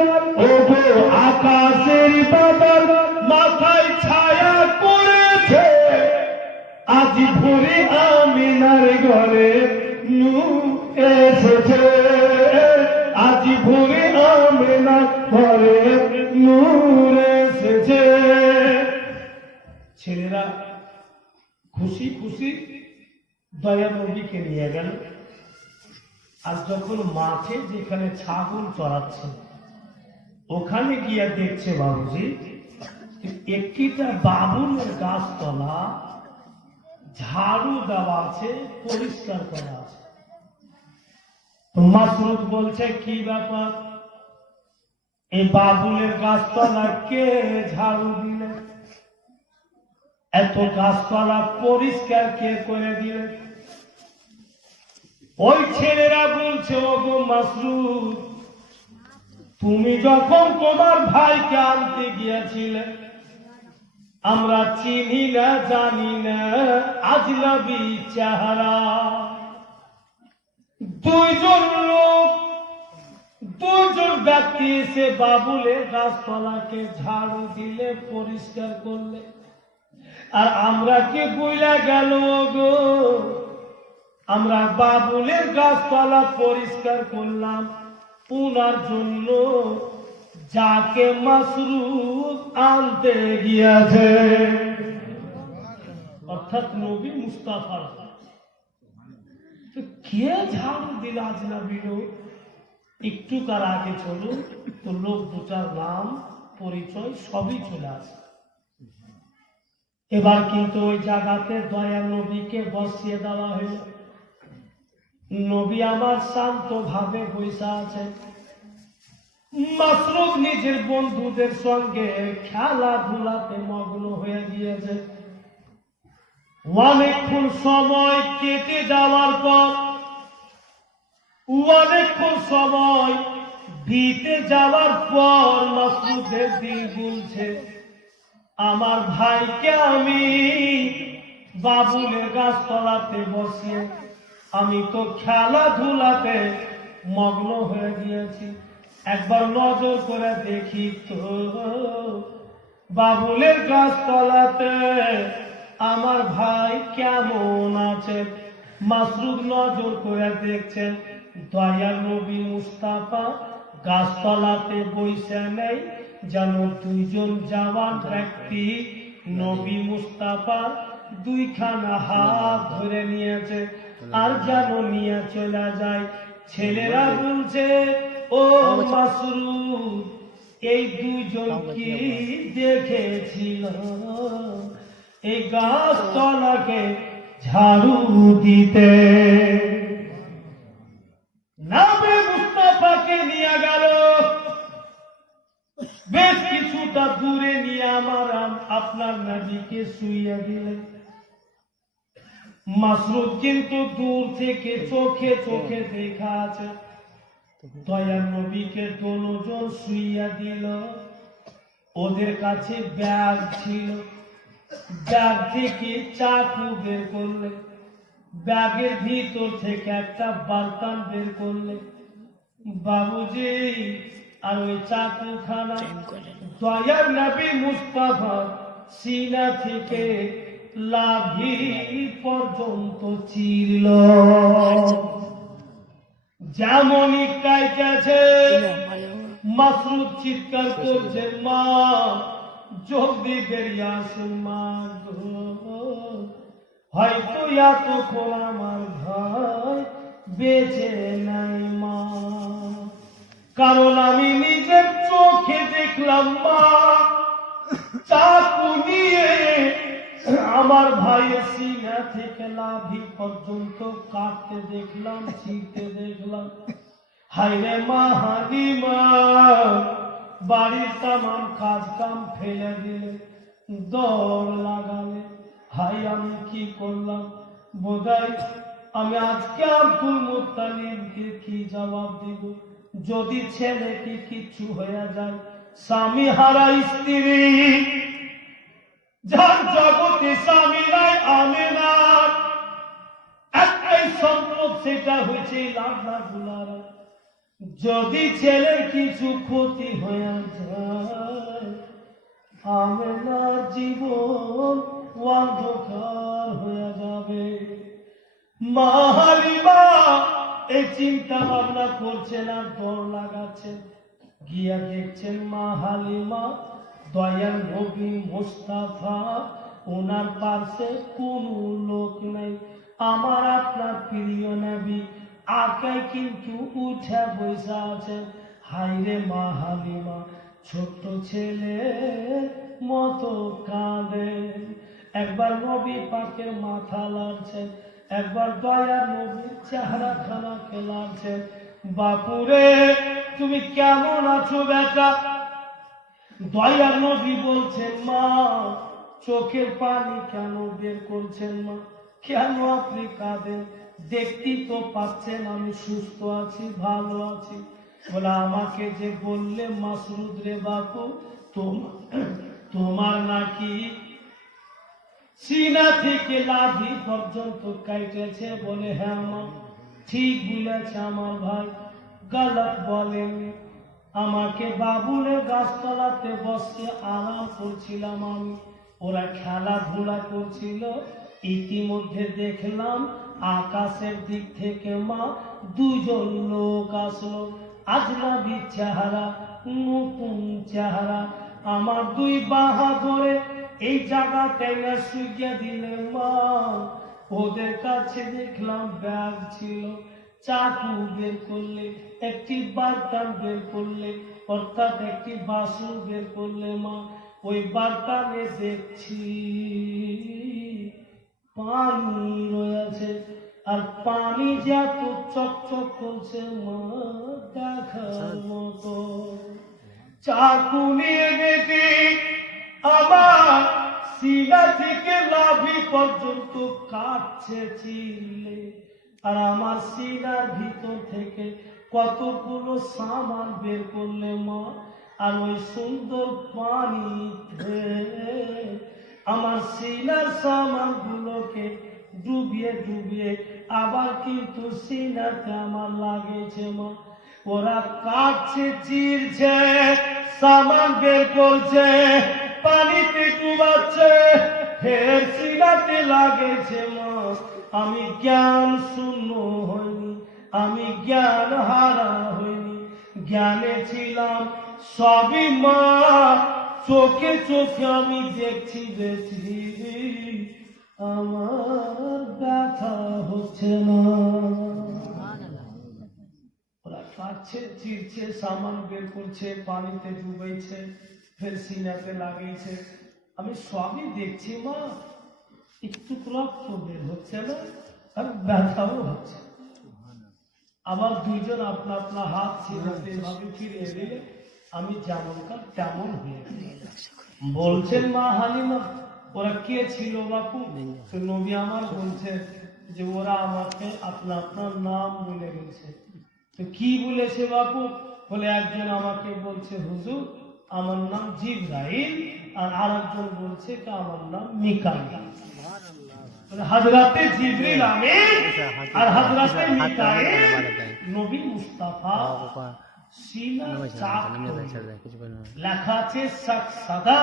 ওগো আকাশের বাদল মাথায় ছায়া করেছে, আজ ভোরে আমিনার ঘরে নূর এসেছে। আজ ভোরে আমিনার ঘরে নূর এসেছে। ছেলেরা খুশি খুশি দয়া নবীকে নিয়ে গেল। আর যখন মাঠে যেখানে ছাগল চড়াচ্ছে ওখানে গিয়ে দেখছে বাবুজি একটিটা বাবুলের গাছতলা ঝাড়ু দেওয়া আছে, পরিষ্কার করা আছে। মাসরুদ বলছে কি ব্যাপার, এই বাবুলের গাছতলা কে ঝাড়ু দিলে? এত গাছতলা পরিষ্কার কে করে দিলে? ওই ছেলেরা বলছে ওগো মাসরুদ, তুমি যখন তোমার ভাইকে আনতে গিয়েছিলে আমরা চিনি না জানি না আজনবী চেহারা। দুইজন লোক, দুজন ব্যক্তি এসে বাবুলের গাছতলাকে ঝাড়ু দিলে, পরিষ্কার করলে, আর আমরা কি বুইলা গেল গো আমরা বাবুলের গাছতলা পরিষ্কার করলাম উনার জন্য যাকে মাসরুদ আনতে গিয়েছে, অর্থাৎ নবী মুস্তাফা। কে ঝাড়ু দিল আজনবী লোক? একটু তার আগে চলুন তো লোক দুটার নাম পরিচয় সবই চলে আসে। এবার কিন্তু ওই জায়গাতে দয়া নবীকে বসিয়ে দেওয়া হইল। নবী আমার শান্ত ভাবে বসে আছেন। মাসরুদ নিজের বন্ধুদের সঙ্গে খেলাধুলাতে মগ্ন হয়ে গিয়েছে। অনেকক্ষণ সময় কেটে যাওয়ার পর, অনেকক্ষণ সময় বিতে যাওয়ার পর মাসরুদের দিল বলছে আমার ভাইকে আমি বাবুলের গাছতলাতে বসিয়ে আমি তো খেলাধুলাতে মগ্ন হয়ে গিয়েছি, একবার নজর করে দেখি তো বাবুলের গাছতলাতে আমার ভাই কেমন আছে। মাসরুদ নজর করে দেখছেন দয়ার নবী মুস্তাফা গাছতলাতে বসে নেই, যেন দুইজন জওয়ান ব্যক্তি নবী মুস্তাফা দুইখানা হাত ধরে নিয়েছে আর যেন নিয়ে চলে যায়। ছেলেরা বলছে ও মাসরুদ এই দুইজন কি দেখেছিল এই গাছতলাকে ঝাড়ু দিতে? নবী মুস্তাফাকে নিয়ে গেল, বেশ কিছুটা দূরে নিয়ে আমার আপনার নবীকে শুইয়ে দিলেন। মাসরুদ কিন্তু দূর থেকে চোখে চোখে দেখা আছে দয়ার নবীকে দুজন শুইয়া দিল। ওদের কাছে ব্যাগ ছিল, ব্যাগ থেকে চাকু বের করলে, ব্যাগের ভিতর থেকে একটা বালতান বের করলে। বাবুজি আর ওই চাকুখানা দয়ার নবী মুস্তাফা সিনা থেকে লাভি পর্যন্ত চিরল। যেমনই কাইতেছে মাসরুদ চিৎকার করছে, মা জলদি বেরিয়ে আসুন মা গো, হয়তো এতক্ষণ আমার ভাই বেঁচে নাই মা। কারণ আমি নিজের চোখে দেখলাম মা চাকু নিয়ে আমার ভাইয়ের সিনা থেকে লাভি পর্যন্ত কাটতে দেখলাম, ছিঁড়তে দেখলাম। হায়রে মা হালিমা বাড়ির তামাম কাজ কাম ফেলে দিলে, দৌড় লাগালে। হাই আমি কি করলাম, বোধহয় আমি আজকে আব্দুল মুত্তালিবকে কি জবাব দিব যদি ছেলেকে কিছু হয়ে যায়। স্বামী হারা স্ত্রী, যার জগতে স্বামী নাই আমেনার একটাই সম্পদ, সেটা হয়েছে লাডলা গুলারা। যদি ছেলে কিছু ক্ষতি হয়ে যায়, আমেনার জীবন অন্ধকার হয়ে যাবে। মা হালিমা এই চিন্তা ভাবনা করছেন আর দৌড় লাগাচ্ছেন। গিয়া দেখছেন মা হালিমা দয়াল নবী মুস্তাফা, ওনার পাশে কোন লোক নেই। আমার আপনার প্রিয় নবী আগে কিন্তু উঠে বসে আছেন। হাইরে মা হালিমা ছোট্ট ছেলে মতো কাঁদে। একবার নবী পাকের মাথা লাড়ছেন, একবার দয়ার নবীর চেহারা খানা খেলাচ্ছেন। বাপুরে তুমি কেমন আছো বেটা? দয়ার নবী বলছেন, মা চোখের পানি কেন বের করছেন মা? কেন আপনি কাঁদেন? দেখতেই তো পাচ্ছেন আমি সুস্থ আছি, ভালো আছি। বলে আমাকে যে বললে মাসরুদ রে বাপু, তোমার নাকি সিনা থেকে লাভি পর্যন্ত কাইটেছে। বলে হ্যাঁ মা ঠিক বলেছে আমার ভাই, গলত বলেনি। আমাকে বাবুরে গাছতলাতে বসে আরাম করছিলাম আমি, ওরা খেলাধুলা করছিল। ইতিমধ্যে দেখলাম আকাশের দিক থেকে মা দুজন লোক আসলো, আজনাবি চেহারা, নতুন চেহারা। আমার দুই বাহা ধরে এই জায়গাটায় না শুইয়ে দিলে মা। ওদের কাছে দেখলাম ব্যাগ ছিল, চাকু বের করলে, একটি বার্তান বের করলে, অর্থাৎ একটি বাসন বের করলে মা। ওই বার্তানে দেখছি পানি রয়েছে, আর পানি যত চকচক করছে মা দেখার মতো। চাকু নিয়ে দেখি আমার সিনা থেকে লাভি পর্যন্ত কাটছে চিল্লে, আর আমার সিনার ভিতর থেকে কতগুলো সামান বের করলে মা। আর ওই সুন্দর পানিতে আমার সিনার সামান গুলোকে ডুবিয়ে ডুবিয়ে আবার কিন্তু সিনাতে আমার লাগেছে মা। ওরা কাটছে, চিরছে, সামান বের করছে, পানিতে ডুবাচ্ছে, ফের সিনাতে লাগেছে মা। আমি জ্ঞান শূন্য হইনি, আমি জ্ঞান হারা হইনি, জ্ঞানে ছিলাম সবই মা। চোখে চোখে আমি দেখছি দেখছি আমার ব্যথা হচ্ছে না। ওরা কাটছে, চিরছে, সামান বের করছে, পানিতে ডুবেছে, ফের সিনাতে লাগিয়েছে। আমি সবই দেখছি মা, একটু রক্ত বের হচ্ছে না, আর ব্যথাও হচ্ছে। আবার দুইজন আপনা আপনা হাত ছিঁড়াতে ভাবে ফিরে দিলে আমি যেমনকার তেমন হয়ে গেল। বলছেন মা হালিমা, ওরা কে ছিল বাপু? তো নবী আমার বলছে যে ওরা আমাকে আপনা আপনার নাম বলে গেছে। তো কি বলেছে বাপু? বলে একজন আমাকে বলছে হুজুর আমার নাম জিবরাইল, আর আরেকজন বলছে আমার নাম মিকাইল। হযরতে জিবরিল আমিন আর হযরতে মিকাইল নবী মুস্তাফা সিনা চাক, লেখা আছে শাক সাদা,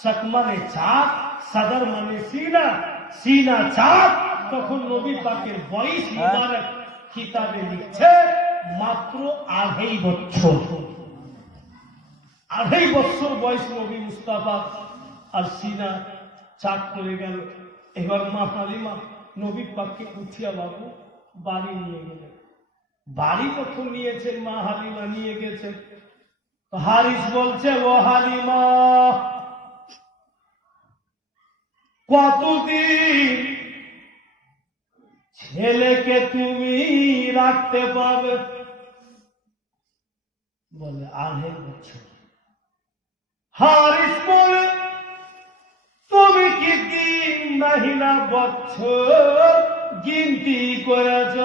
শাক মানে চাক, সাদার মানে সিনা, সিনা চাক। তখন নবী পাকের বয়স মুবারক কিতাবে লিখছে মাত্র 2.5 বছর। 2.5 বছর বয়স নবী মুস্তাফা, আর সিনা চাক করে গেল। এবার মা হালিমা নবী পাককে উঠিয়া বাবু বাড়ি নিয়ে গেলেন। বাড়ি যখন নিয়েছেন মা হালিমা নিয়ে গেছেন, হারিস বলছে ও হালিমা কতদিন ছেলেকে তুমি রাখতে পারবে? বলে 2.5 বছর। হারিস বলে তুমি কি দিন মহিনা বছর গিনতি করেছ?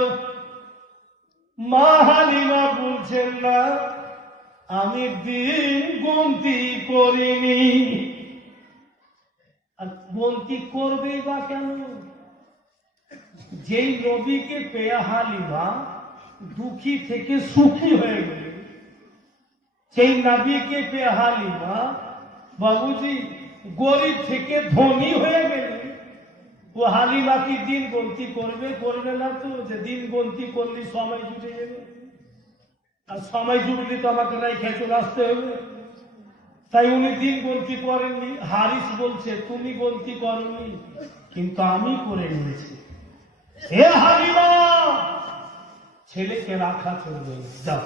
মা হালিমা বলছেন না, আমি দিন গন্তি করিনি। আর গন্তি করবেই বা কেন? যেই নবীকে পেয়ে হালিমা দুঃখী থেকে সুখী হয়ে গেল, সেই নবীকে পেয়ে হালিমা বাবুজি গরিব থেকে ধনী হয়ে গেল। ও হালিমা কি দিন গন্তি করবে? করবে না তো, যে দিন গন্তি করলে সময় জুটে যাবে, আর সময় জুটলে তো আমাকে রাইখে চলে আসতে হবে। তাই উনি দিন গন্তি করেননি। হারিস বলছে তুমি গন্তি করনি, কিন্তু আমি করে নিয়েছি। হে হালিমা, ছেলেকে রাখা চলবে, যাও।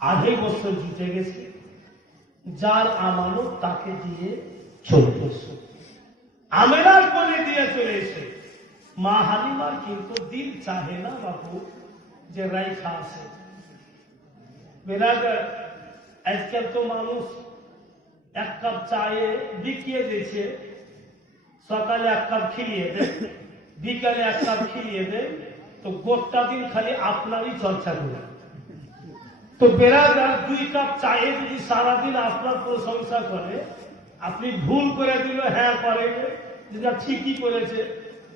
2.5 বছর জুটে গেছে, যার আমানত তাকে দিয়ে চলে গেছে, আমেনার কোলে দিয়ে চলে এসে। মা হালিমার কিন্তু দিল চাহে না বাবু যে রাইখা আছে। বেরাদার, আজকাল তো মানুষ 1 কাপ চায়ে বিকিয়ে দিয়েছে, সকালে 1 কাপ খিলিয়ে দেয়, বিকালে 1 কাপ খিলিয়ে দেয়, তো গোটা দিন খালি আপনারই চর্চা করে। তো বেরাদার 2 কাপ চায়ে যদি সারাদিন আপনার প্রশংসা করে, আপনি ভুল করে দিল, হ্যাঁ করে যেটা ঠিকই করেছে,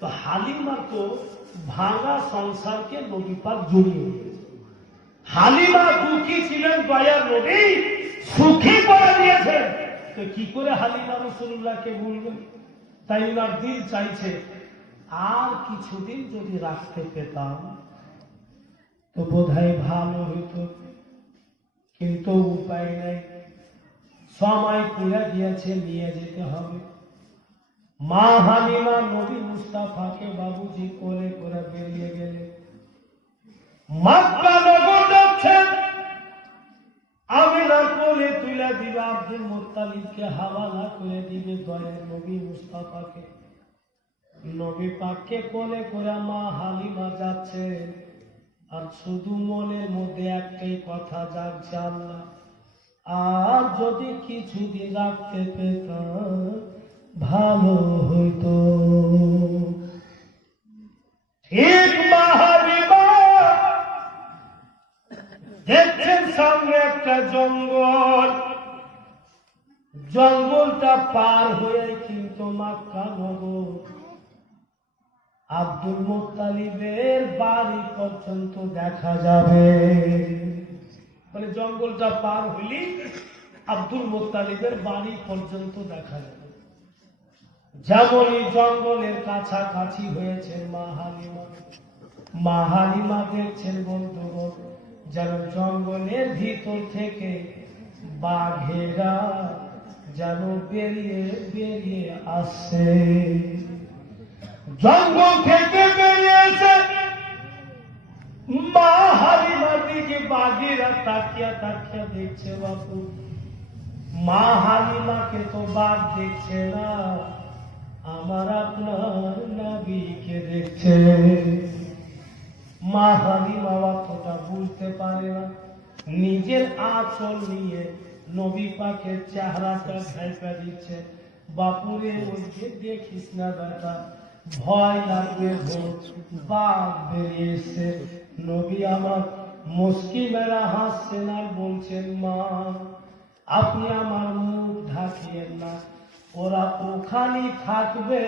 তো হালিমা তো ভাঙা সংসারকে নবী পাক জড়িয়ে দিয়েছে। হালিমা দুঃখী ছিলেন, দয়ার নবী সুখী করে দিয়েছেন, তো কি করে হালিমা রাসূলুল্লাহকে ভুলবেন? তাই ওনার দিল চাইছে আর কিছুদিন যদি রাখতে পেতাম তো বোধহয় ভালো হইতো, কিন্তু উপায় নাই, সময় পুরা গিয়েছে, নিয়ে যেতে হবে। মা হালিমা নবী মুস্তাফাকে বাবুজি কোলে করে বেরিয়ে গেলে। মক্কা নগর যাচ্ছেন, আমিনা কোলে তুলে দিবে, আব্দুল মুত্তালিবকে হাওয়ালা করে দিবে দয়ার নবী মুস্তাফাকে। নবী পাককে কোলে করে মা হালিমা যাচ্ছে, আর শুধু মনের মধ্যে একটাই কথা জাগছে, আল্লাহ আর যদি কিছুদিন রাখতে পেতাম ভালো হইতো। ঠিক মা হালিমা দেখছেন সামনে একটা জঙ্গল, জঙ্গলটা পার হয়ে কিন্তু মক্কা নগর, আব্দুল মুত্তালিবের বাড়ি পর্যন্ত দেখা যাবে। মানে জঙ্গলটা পার হইলি আব্দুল মুত্তালিবের বাড়ি পর্যন্ত দেখা যাবে। যেমনই জঙ্গলের কাছাকাছি হয়েছে মা হালিমা, মা হালিমা দেখছেন বন্ধুগণ যেন জঙ্গলের ভিতর থেকে বাঘেরা যেন বেরিয়ে বেরিয়ে আসছে। জঙ্গল থেকে বেরিয়েছে, মা হালিমার দিকে বাঘেরা তাকিয়া তাকিয়া দেখছে। বাপু, মা হালিমাকে তো বাঘ দেখছে না, আমার আপনার নবীকে দেখছে। মা হালিমা অতটা বুঝতে পারে না, নিজের আঁচল নিয়ে নবী পাকের চেহারাটা ঢাকা দিচ্ছে। বাপুরে ওইকে দেখিস না বেটা, ভয় লাগবে, বাঘ বেরিয়েছে। নবী আমার মুস্কি মেরা হাসছেন আর বলছেন, মা আপনি আমার মুখ ঢাকিয়েন না, ওরা ওখানে থাকবে,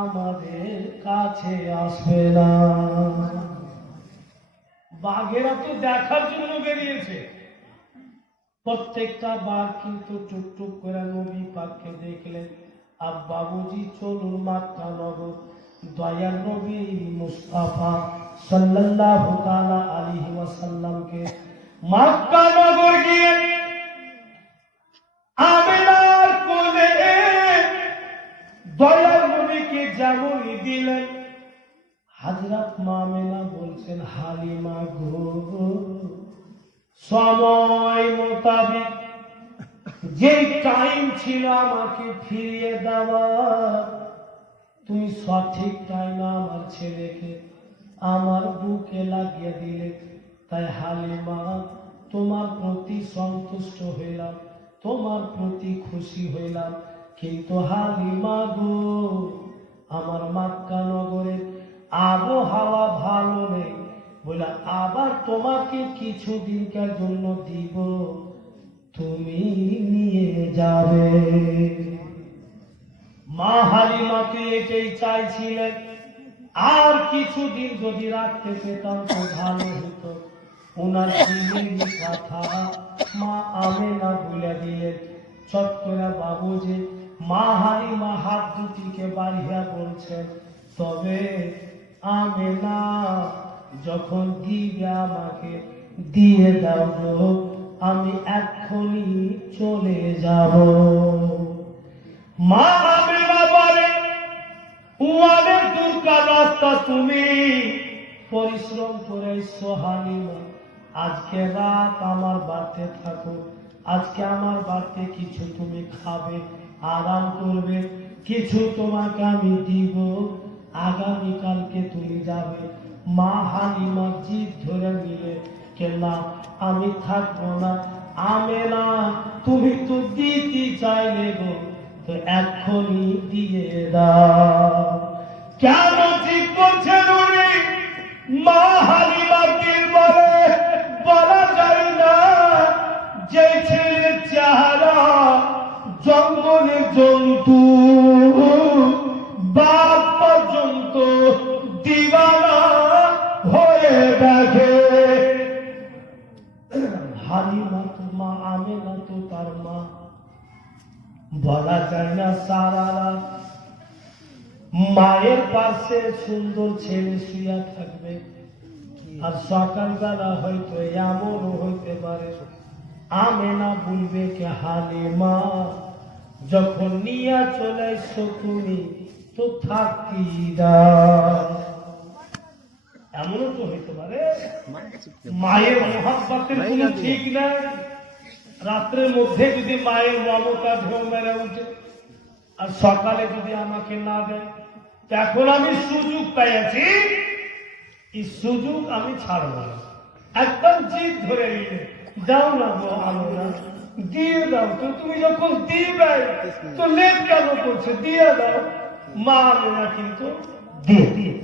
আমাদের কাছে আসবে না। বাঘেরা তো দেখার জন্য বেরিয়েছে, প্রত্যেকটা বাঘ কিন্তু টুকটুক করে নবী পাককে দেখলেন। আর বাবুজি চলুন মক্কা নগর, দয়ার নবী মুস্তাফা সাল্লাল্লাহু তাআলা আলাইহি ওয়াসাল্লামকে মক্কা নগর গিয়ে আমিনার কোলে দয়ার নবীকে যেমনই দিলেন, হযরত মা আমিনা বলছেন, হালিমা গো, সময় মোতাবেক যে টাইম ছিল আমাকে ফিরিয়ে দেওয়া, তুমি সঠিক টাইমে আমার ছেলেকে আমার বুকে লাগিয়ে দিলে। তাই হালিমা, তোমার প্রতি সন্তুষ্ট হইলাম, তোমার প্রতি খুশি হইলাম। কিন্তু হালিমা গো, আমার মক্কা নগরের আবহাওয়া ভালো নেই, বলে আবার তোমাকে কিছুদিনকার জন্য দিব, তুমি নিয়ে যাবে। মা হালিমাকে এটাই চাইছিলেন, আর কিছুদিন যদি রাখতে পেতাম তো ভালো হতো। ওনার দিনের কথা মা আমিনা বলে দিলেন। চট্টরা বাবুজি মা হালিমা হাত দুটিকে বাড়িয়া বলছেন, তবে আমিনা যখন দিবে আমাকে দিয়ে দাও গো, আমি এক্ষুনি চলে যাব। মা আমিনা বলে, অনেক দূরকার রাস্তা, তুমি পরিশ্রম করে হালিমা, আজকে রাত আমার বাড়িতে থাকো, আজকে আমার বাড়িতে কিছু তুমি খাবে, আরাম করবে, কিছু তোমাকে আমি দিব, আগামীকালকে তুমি যাবে। মা হালিমা জিদ ধরে নিলে, কেনা আমি থাকবো না। আমিনা, তুমি তো দিতে চাইলে গো, তো এক্ষুনি দিয়ে দাও। কেন ঠিক করছেন উনি? মা হালিমার দিল বলে, বলা যায় না, যে ছেলের চেহারা জঙ্গলের জন্তু, বাপ পর্যন্ত দিওয়ানা হয়ে দেখে। হালিমা তো মা, আমিনা তো তার মা, বলা যায় না সারা রাত মায়ের পাশে সুন্দর ছেলে শুয়া থাকবে। আর সকালবেলা হয়তো এমনও হইতে পারে আমিনা বলবে কে, হালিমা যখন নিয়ে চলে এসো তুমি তো থাকি দাও। এমনও তো হইতে পারে মায়ের মহাব্বতের কোনো ঠিক নাই। রাত্রের মধ্যে যদি মায়ের মমতা ঢেউ মেরে উঠে আর সকালে যদি আমাকে না দেয়, এখন আমি সুযোগ পেয়েছি, এই সুযোগ আমি ছাড়ব না। একদম জিদ ধরে নিলে, দাও না গো আমিনা, দিয়ে দাও তো, তুমি যখন দিবে তো লেট কেন করছে, দিয়ে দাও। মা আমিনা কিন্তু দিয়ে দিয়ে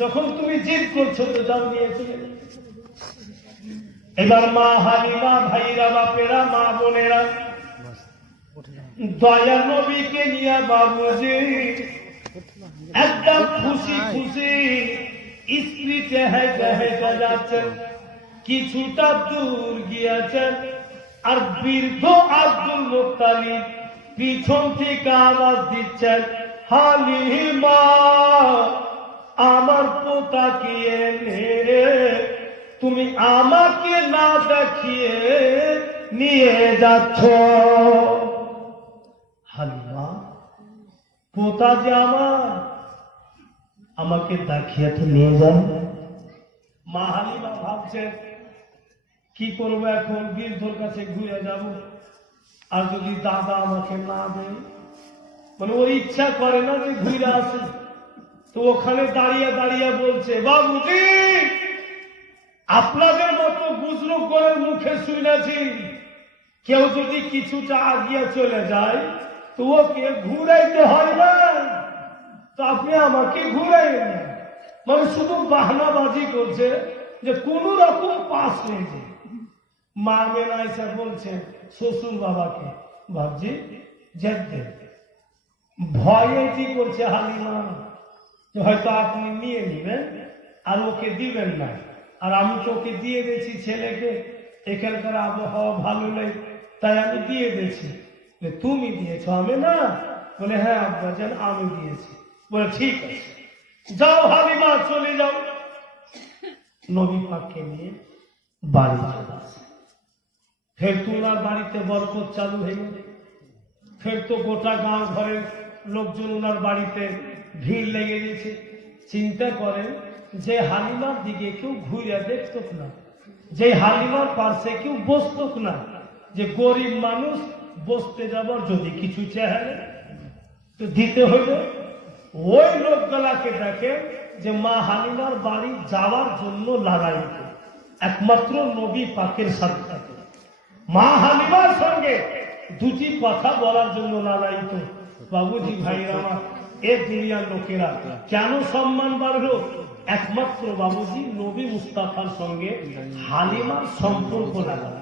যখন তুমি জিদ করছো তো যাও, নিয়ে চলে। এবার মা হালিমা, ভাইরা, বাপেরা, মা বোনেরা, দয়া নবীকে নিয়ে বাবুজি একদম খুশি খুশি স্ত্রীতে হেঁটে হেঁটে যাচ্ছেন। কিছুটা দূর গিয়েছেন, আর বৃদ্ধ আব্দুল মুত্তালিব পিছন থেকে আওয়াজ দিচ্ছেন, হালিমা আমার পোতাকে এনে তুমি আমাকে না দেখিয়ে নিয়ে যাচ্ছ। হালিমা, পোতা যে আমার, আমাকে দেখিয়ে তো নিয়ে যান। মা হালিমা ভাবছেন কি করবো এখন, বৃদ্ধর কাছে ঘুরে যাব, আর যদি দাদা আমাকে না দেয়, মানে ওই ইচ্ছা করে না যে ঘুরে আসে। তো ওখানে দাঁড়িয়ে দাঁড়িয়ে বলছে, বাবুজি আপনাদের মতো বুজরুগ করে মুখে শুনেছি, কেউ যদি কিছুটা আগিয়ে চলে যায় তো ওকে ঘুরাইতে হয় না, তো আপনি আমাকে ঘুরাইবেন না। মানে শুধু বাহানাবাজি করছে যে কোন রকম পাস হয়েছে। মা আমিনা এসে বলছে শ্বশুর বাবাকে, ভাবছি যেতে ভয়ে কি করছে হালিমা, তো হয়তো আপনি নিয়ে নেবেন আর ওকে দিবেন না, আর আমি তো ওকে দিয়ে দিয়েছি ছেলেকে, এখানকার আবহাওয়া ভালো নেই তাই আমি দিয়ে দিয়েছি। তুমি দিয়েছ, আমি না? বলে হ্যাঁ আব্বাজান আমি দিয়েছি। বলে ঠিক আছে, যাও হালিমা চলে যাও। নবী পাককে নিয়ে বাড়ি চলে আসে। ফের তোলার বাড়িতে বরকত চালু হয়ে গেল। ফের তো গোটা গাঁও ঘরের লোকজন ওনার বাড়িতে ভিড় লেগে গেছে। চিন্তা করেন, যে হালিমার দিকে কেউ ঘুরে দেখত না, যে হালিমার পাশে কেউ বসত না, যে গরিব মানুষ বসতে যাবার যদি কিছু চাহে তো দিতে হইবে। ওই লোকগুলাকে দেখে যে মা হালিমার বাড়ি যাওয়ার জন্য লাগাইত, একমাত্র নবী পাকের সাথে মা হালিমার সঙ্গে দুটি কথা বলার জন্য লাগাইত। বাবুজি ভাইরা আমার, এ দুনিয়ার লোকেরা কেন সম্মান বাড়লো? একমাত্র বাবুজি নবী মুস্তাফার সঙ্গে হালিমার সম্পর্ক লাগাতে,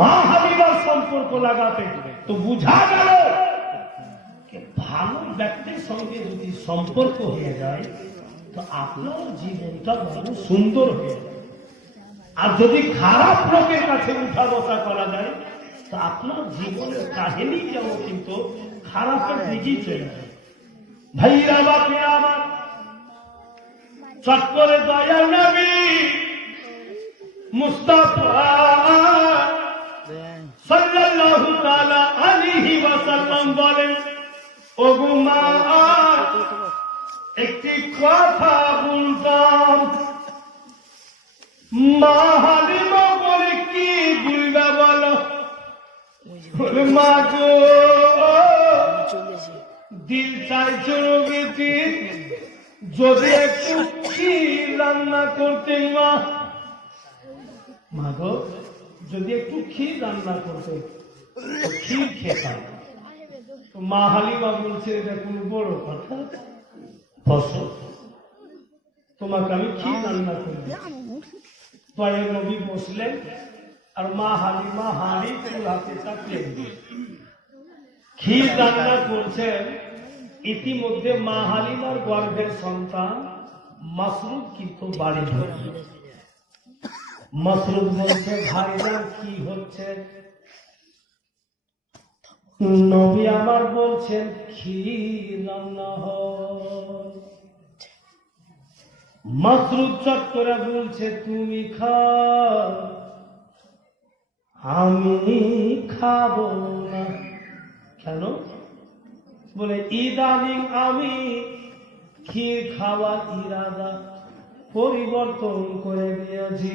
মা হালিমার সম্পর্ক লাগাতে তো বুঝা গেল ভালো ব্যক্তির সঙ্গে যদি সম্পর্ক হয়ে যায় তো আপনার জীবনটা বহু সুন্দর হয়ে যায়। আর যদি খারাপ লোকের কাছে উঠা বসা করা যায় তো আপনার জীবনের কাহিনী যেমন কিন্তু খারাপের দিকেই চলে যায়। ভাইরা বাপিরা আমার, চট করে দয়াল নবী মুস্তাফা সাল্লাল্লাহু তাআলা আলাইহি ওয়াসাল্লাম বলেন, ওগো মা একটি কথা বলতাম। মা হালিমা বলে, কি বলবা বলো? বলে মা গো, দিল চাইছে রোগীটি যদি একটু ক্ষীর রান্না করতে। মা গো, যদি একটু ক্ষীর রান্না করতে, ক্ষীর খেতাম। মা হালিমা বলছে, এটা কোনো বড় কথা? ফসল তোমাকে আমি ক্ষীর রান্না করি। দয়াল নবী বসলেন আর মা হালিমা হাঁড়ি ফুল হাতে চাপিয়ে ক্ষীর রান্না করছেন। ইতিমধ্যে মা হালিমার গর্ভের সন্তান মাসরুদ কিন্তু বাড়ি ঢুকছে। মাসরুদ বলছে, ভাইজান কি হচ্ছে? নবী আমার বলছেন ক্ষীর রান্না হয়। মাসরুদ চট করে বলছে, তুমি খাও, আমি খাবো না। কেন? বলে ইদানিং আমি ক্ষীর খাওয়ার ইরাদা পরিবর্তন করে দিয়েছি।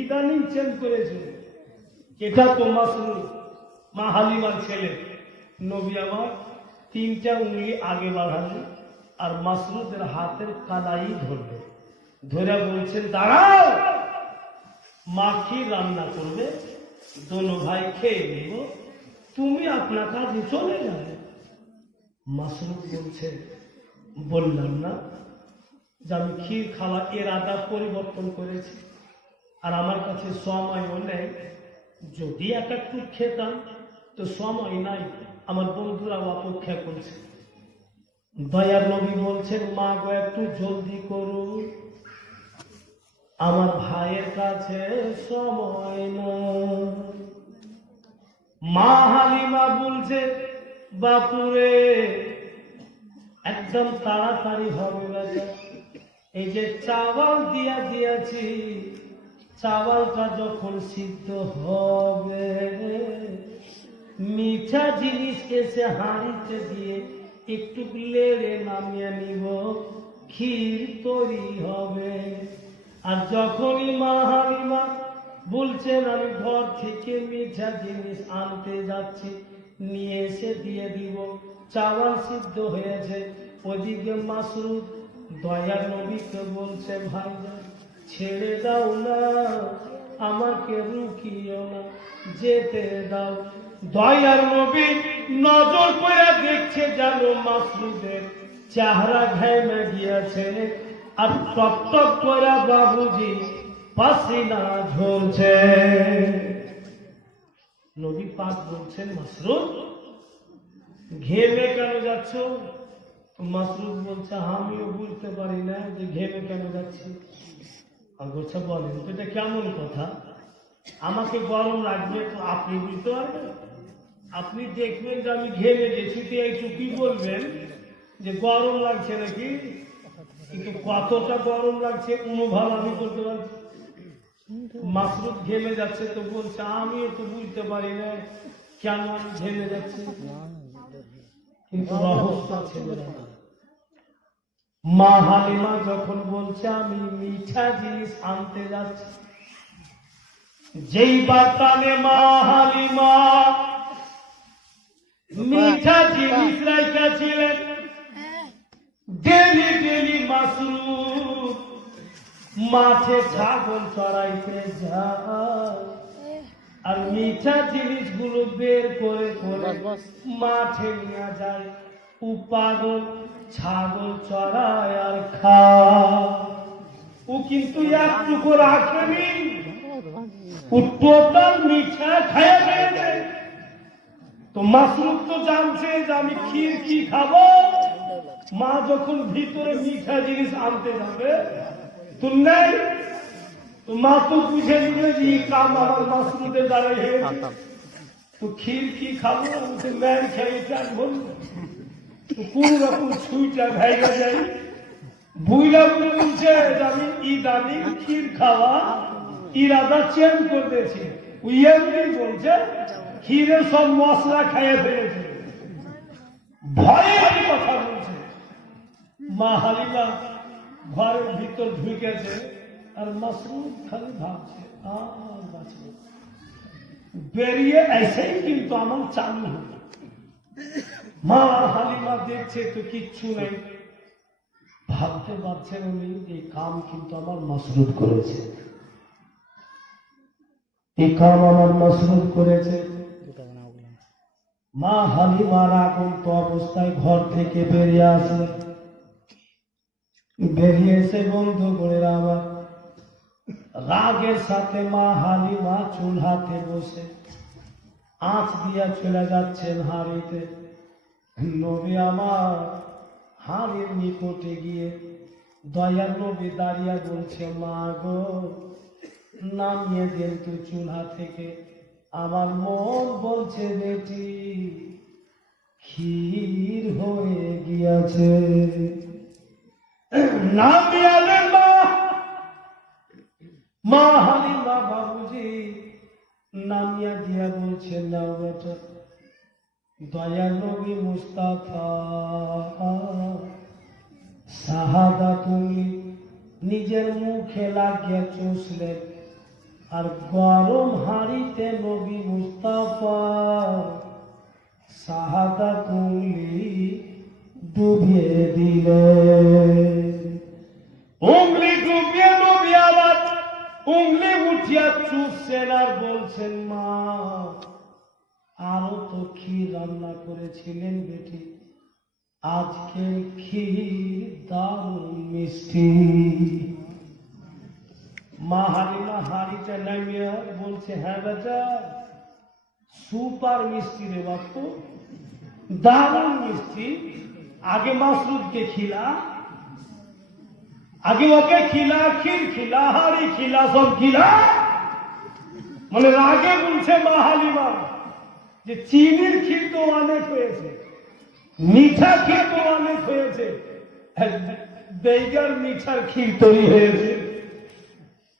ইদানিং চেঞ্জ করেছে। এটা তো মাসরুদ মা হালিমার ছেলে। নবী আমার 3টা উঙ্গলি আগে বাড়ালেন আর মাসরুদের হাতের কালাই ধরবে, ধরে বলছেন, দাঁড়াও, মা ক্ষীর রান্না করবে, দোনো ভাই খেয়ে নেব, তুমি আপনার কাজে চলে যাবে। মাসরুদ বলছে, বললাম না যে আমি ক্ষীর খাওয়া এর আদা পরিবর্তন করেছি, আর আমার কাছে সময়ও নেই। যদি একটু খেতাম তো সময় নাই, আমার বন্ধুরা অপেক্ষা করছে। দয়ার নবী বলছেন, মা গো একটু জলদি করুন, আমার ভাইয়ের কাছে সময় নাই। মা হালিমা বলছে, বাপুরে একদম তাড়াতাড়ি হবে বেটা, এই যে চাওয়াল দিয়েছি, চাওয়ালটা যখন সিদ্ধ হবে মিঠা জিনিস এসে হাঁড়িতে দিয়ে একটু লেড়ে নামিয়ে নিব, ক্ষীর তৈরি হবে। আর যখনই মা হালিমা বলছেন আমি ঘর থেকে মিঠা জিনিস আনতে যাচ্ছি, নিয়ে এসে দিয়ে দিব, চাওয়াল সিদ্ধ হয়েছে। ওদিকে মাসরুদ দয়ার নবীকে বলছে, ভাইজান ছেড়ে দাও না, আমাকে রুকিও না, যেতে দাও। দয়ার নবী নজর করে দেখছে যেন মাসরুদের চেহারা ঘেমে গিয়েছে আর টক টক করে বাবুজি পাসিনা ঝরছে। নবী পাক বলছেন, মাসরুদ ঘেমে কেন যাচ্ছ? তো মাসরুফ বলছে আমিও বুঝতে পারি না যে ঘেমে কেন যাচ্ছি। আর বলছে বলেন তো এটা কেমন কথা, আমাকে গরম লাগবে তো আপনি বুঝতে পারবেন, আপনি দেখবেন যে আমি ঘেমে গেছি তো একটু কি বলবেন যে গরম লাগছে নাকি, কিন্তু কতটা গরম লাগছে অনুভব আমি করতে পারছি। মাসরুফ ঘেমে যাচ্ছে তো বলছে আমিও তো বুঝতে পারি না কেন আমি ঘেমে যাচ্ছি, কিন্তু রহস্য ছেলেরা। মা হালিমা যখন বলছে আমি মিঠা জিনিস আনতে যাচ্ছি, যেই বার্তানে মা হালিমা মিঠা জিনিস রেখেছিলেন, ডেলি ডেলি মাসরুফ মাঠে ছাগল চড়াইতে যায় আর মিঠা জিনিসগুলো বের করে করে মাঠে নিয়ে যায়, উপাদন ছাগল চড়ায় আর খায়। ও কিন্তু একটুকু রাখেনি, ও টোটাল মিঠা খাইয়া ফেলেছে। তো মাসরুফ তো জানছে যে আমি ক্ষীর কি খাবো, মা যখন ভিতরে মিঠা জিনিস আনতে যাবে তো নেই, তো মা তো বুঝে নিবে যে এই কাম আমার মাসরুফের দ্বারা হয়েছে, তো ক্ষীর কি খাবো, ম্যান খেয়ে চান বলবো, তো কোন রকম ছুঁইটা ভেঙে যায়, বুইলা বুঝে বলছে যে আমি ইদানিং ক্ষীর খাওয়া ইরাদা চেঞ্জ করে দিয়েছি। এমনি বলছে ক্ষীরের সব মশলা খাইয়ে ফেলেছে, ভয়ে কথা বলছে। মা হালিমা ঘরের ভিতর ঢুকেছে আর মাসরুফ খালি ভাবছে আর বাঁচবে, বেরিয়ে এসেই কিন্তু আমার চালু হতো। মা হালিমা দেখছে তো কিচ্ছু নেই, ভাবতে পারছেন উনি এই কাম কিন্তু আমার মাসরুফ করেছে, এই কাম আমার মাসরুফ করেছে। মা হালিমার আগন্ত অবস্থায় ঘর থেকে বেরিয়ে আসে, বেরিয়ে এসে বন্ধ করে আমার রাগের সাথে মা হালিমা চুলহাতে বসে আঁচ দিয়া চলে যাচ্ছেন হাড়িতে। নবী আমার হাড়ির নিকটে গিয়ে দয়ার নবী দাঁড়িয়ে বলছে মা গো নামিয়ে দেন তো চুলহা থেকে, আমার মন বলছে বেটি ক্ষীর হয়ে গিয়েছে। নামিয়ে দেন মা হালিমা বাবুজি নামিয়া দিয়া বলছে নাও বেটা। দয়ার নবী মুস্তাফা শাহাদা তুমি নিজের মুখে লাগিয়ে চুষলেন আর গরম হাঁড়িতে নবী মুস্তাফা শাহাদা তুমি ডুবিয়ে দিলে। উংলি ডুবিয়ে নবী আবার উংলি উঠিয়া চুষছেন আর বলছেন মা আরো তো ক্ষীর রান্না করেছিলেন বেটি, আজকে ক্ষীর দারুণ মিষ্টি। মা হালিমা হাড়িটা নামিয়ে বলছে হ্যাঁ বেটা সুপার মিষ্টি রে বাপু, দারুণ মিষ্টি, আগে মাসরুফকে খিলা, আগে ওকে খিলা, ক্ষীর খিলা, হাড়ি খিলা, সব খিলা। মানে রাগে বলছে মা হালিমা যে চিনির ক্ষীর তো অনেক হয়েছে, মিঠা ক্ষীর তো অনেক হয়েছে, বেগার মিঠার ক্ষীর তৈরি হয়েছে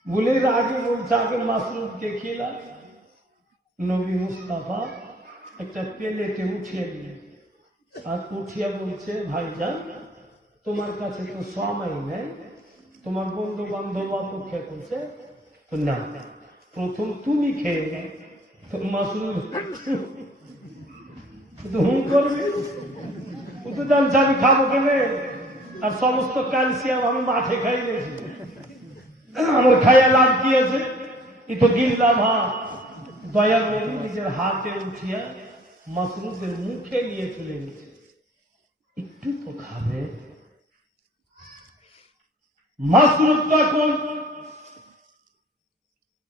বলে রাগে বলছে আগে মাসরুফকে খিলা। নবী মুস্তাফা একটা প্লেটে উঠিয়ে দিলে আর উঠিয়া বলছে ভাইজান তোমার কাছে তো সময় নেই, তোমার বন্ধু বান্ধব অপেক্ষা করছে, তো না প্রথম তুমি খেয়ে নেই। তো মাসরুফ হুম করবে, ও তো জানছে আমি খাবো কেনে, আর সমস্ত ক্যালসিয়াম আমি মাঠে খাই নিয়েছি, আমার খাইয়া লাভ কি আছে, এ তো গিল্লা ভাত। দয়া করে নিজের হাতে উঠিয়া মাসরুফের মুখে নিয়ে চলে গেছে, একটু তো খাবে। মাসরুফ তখন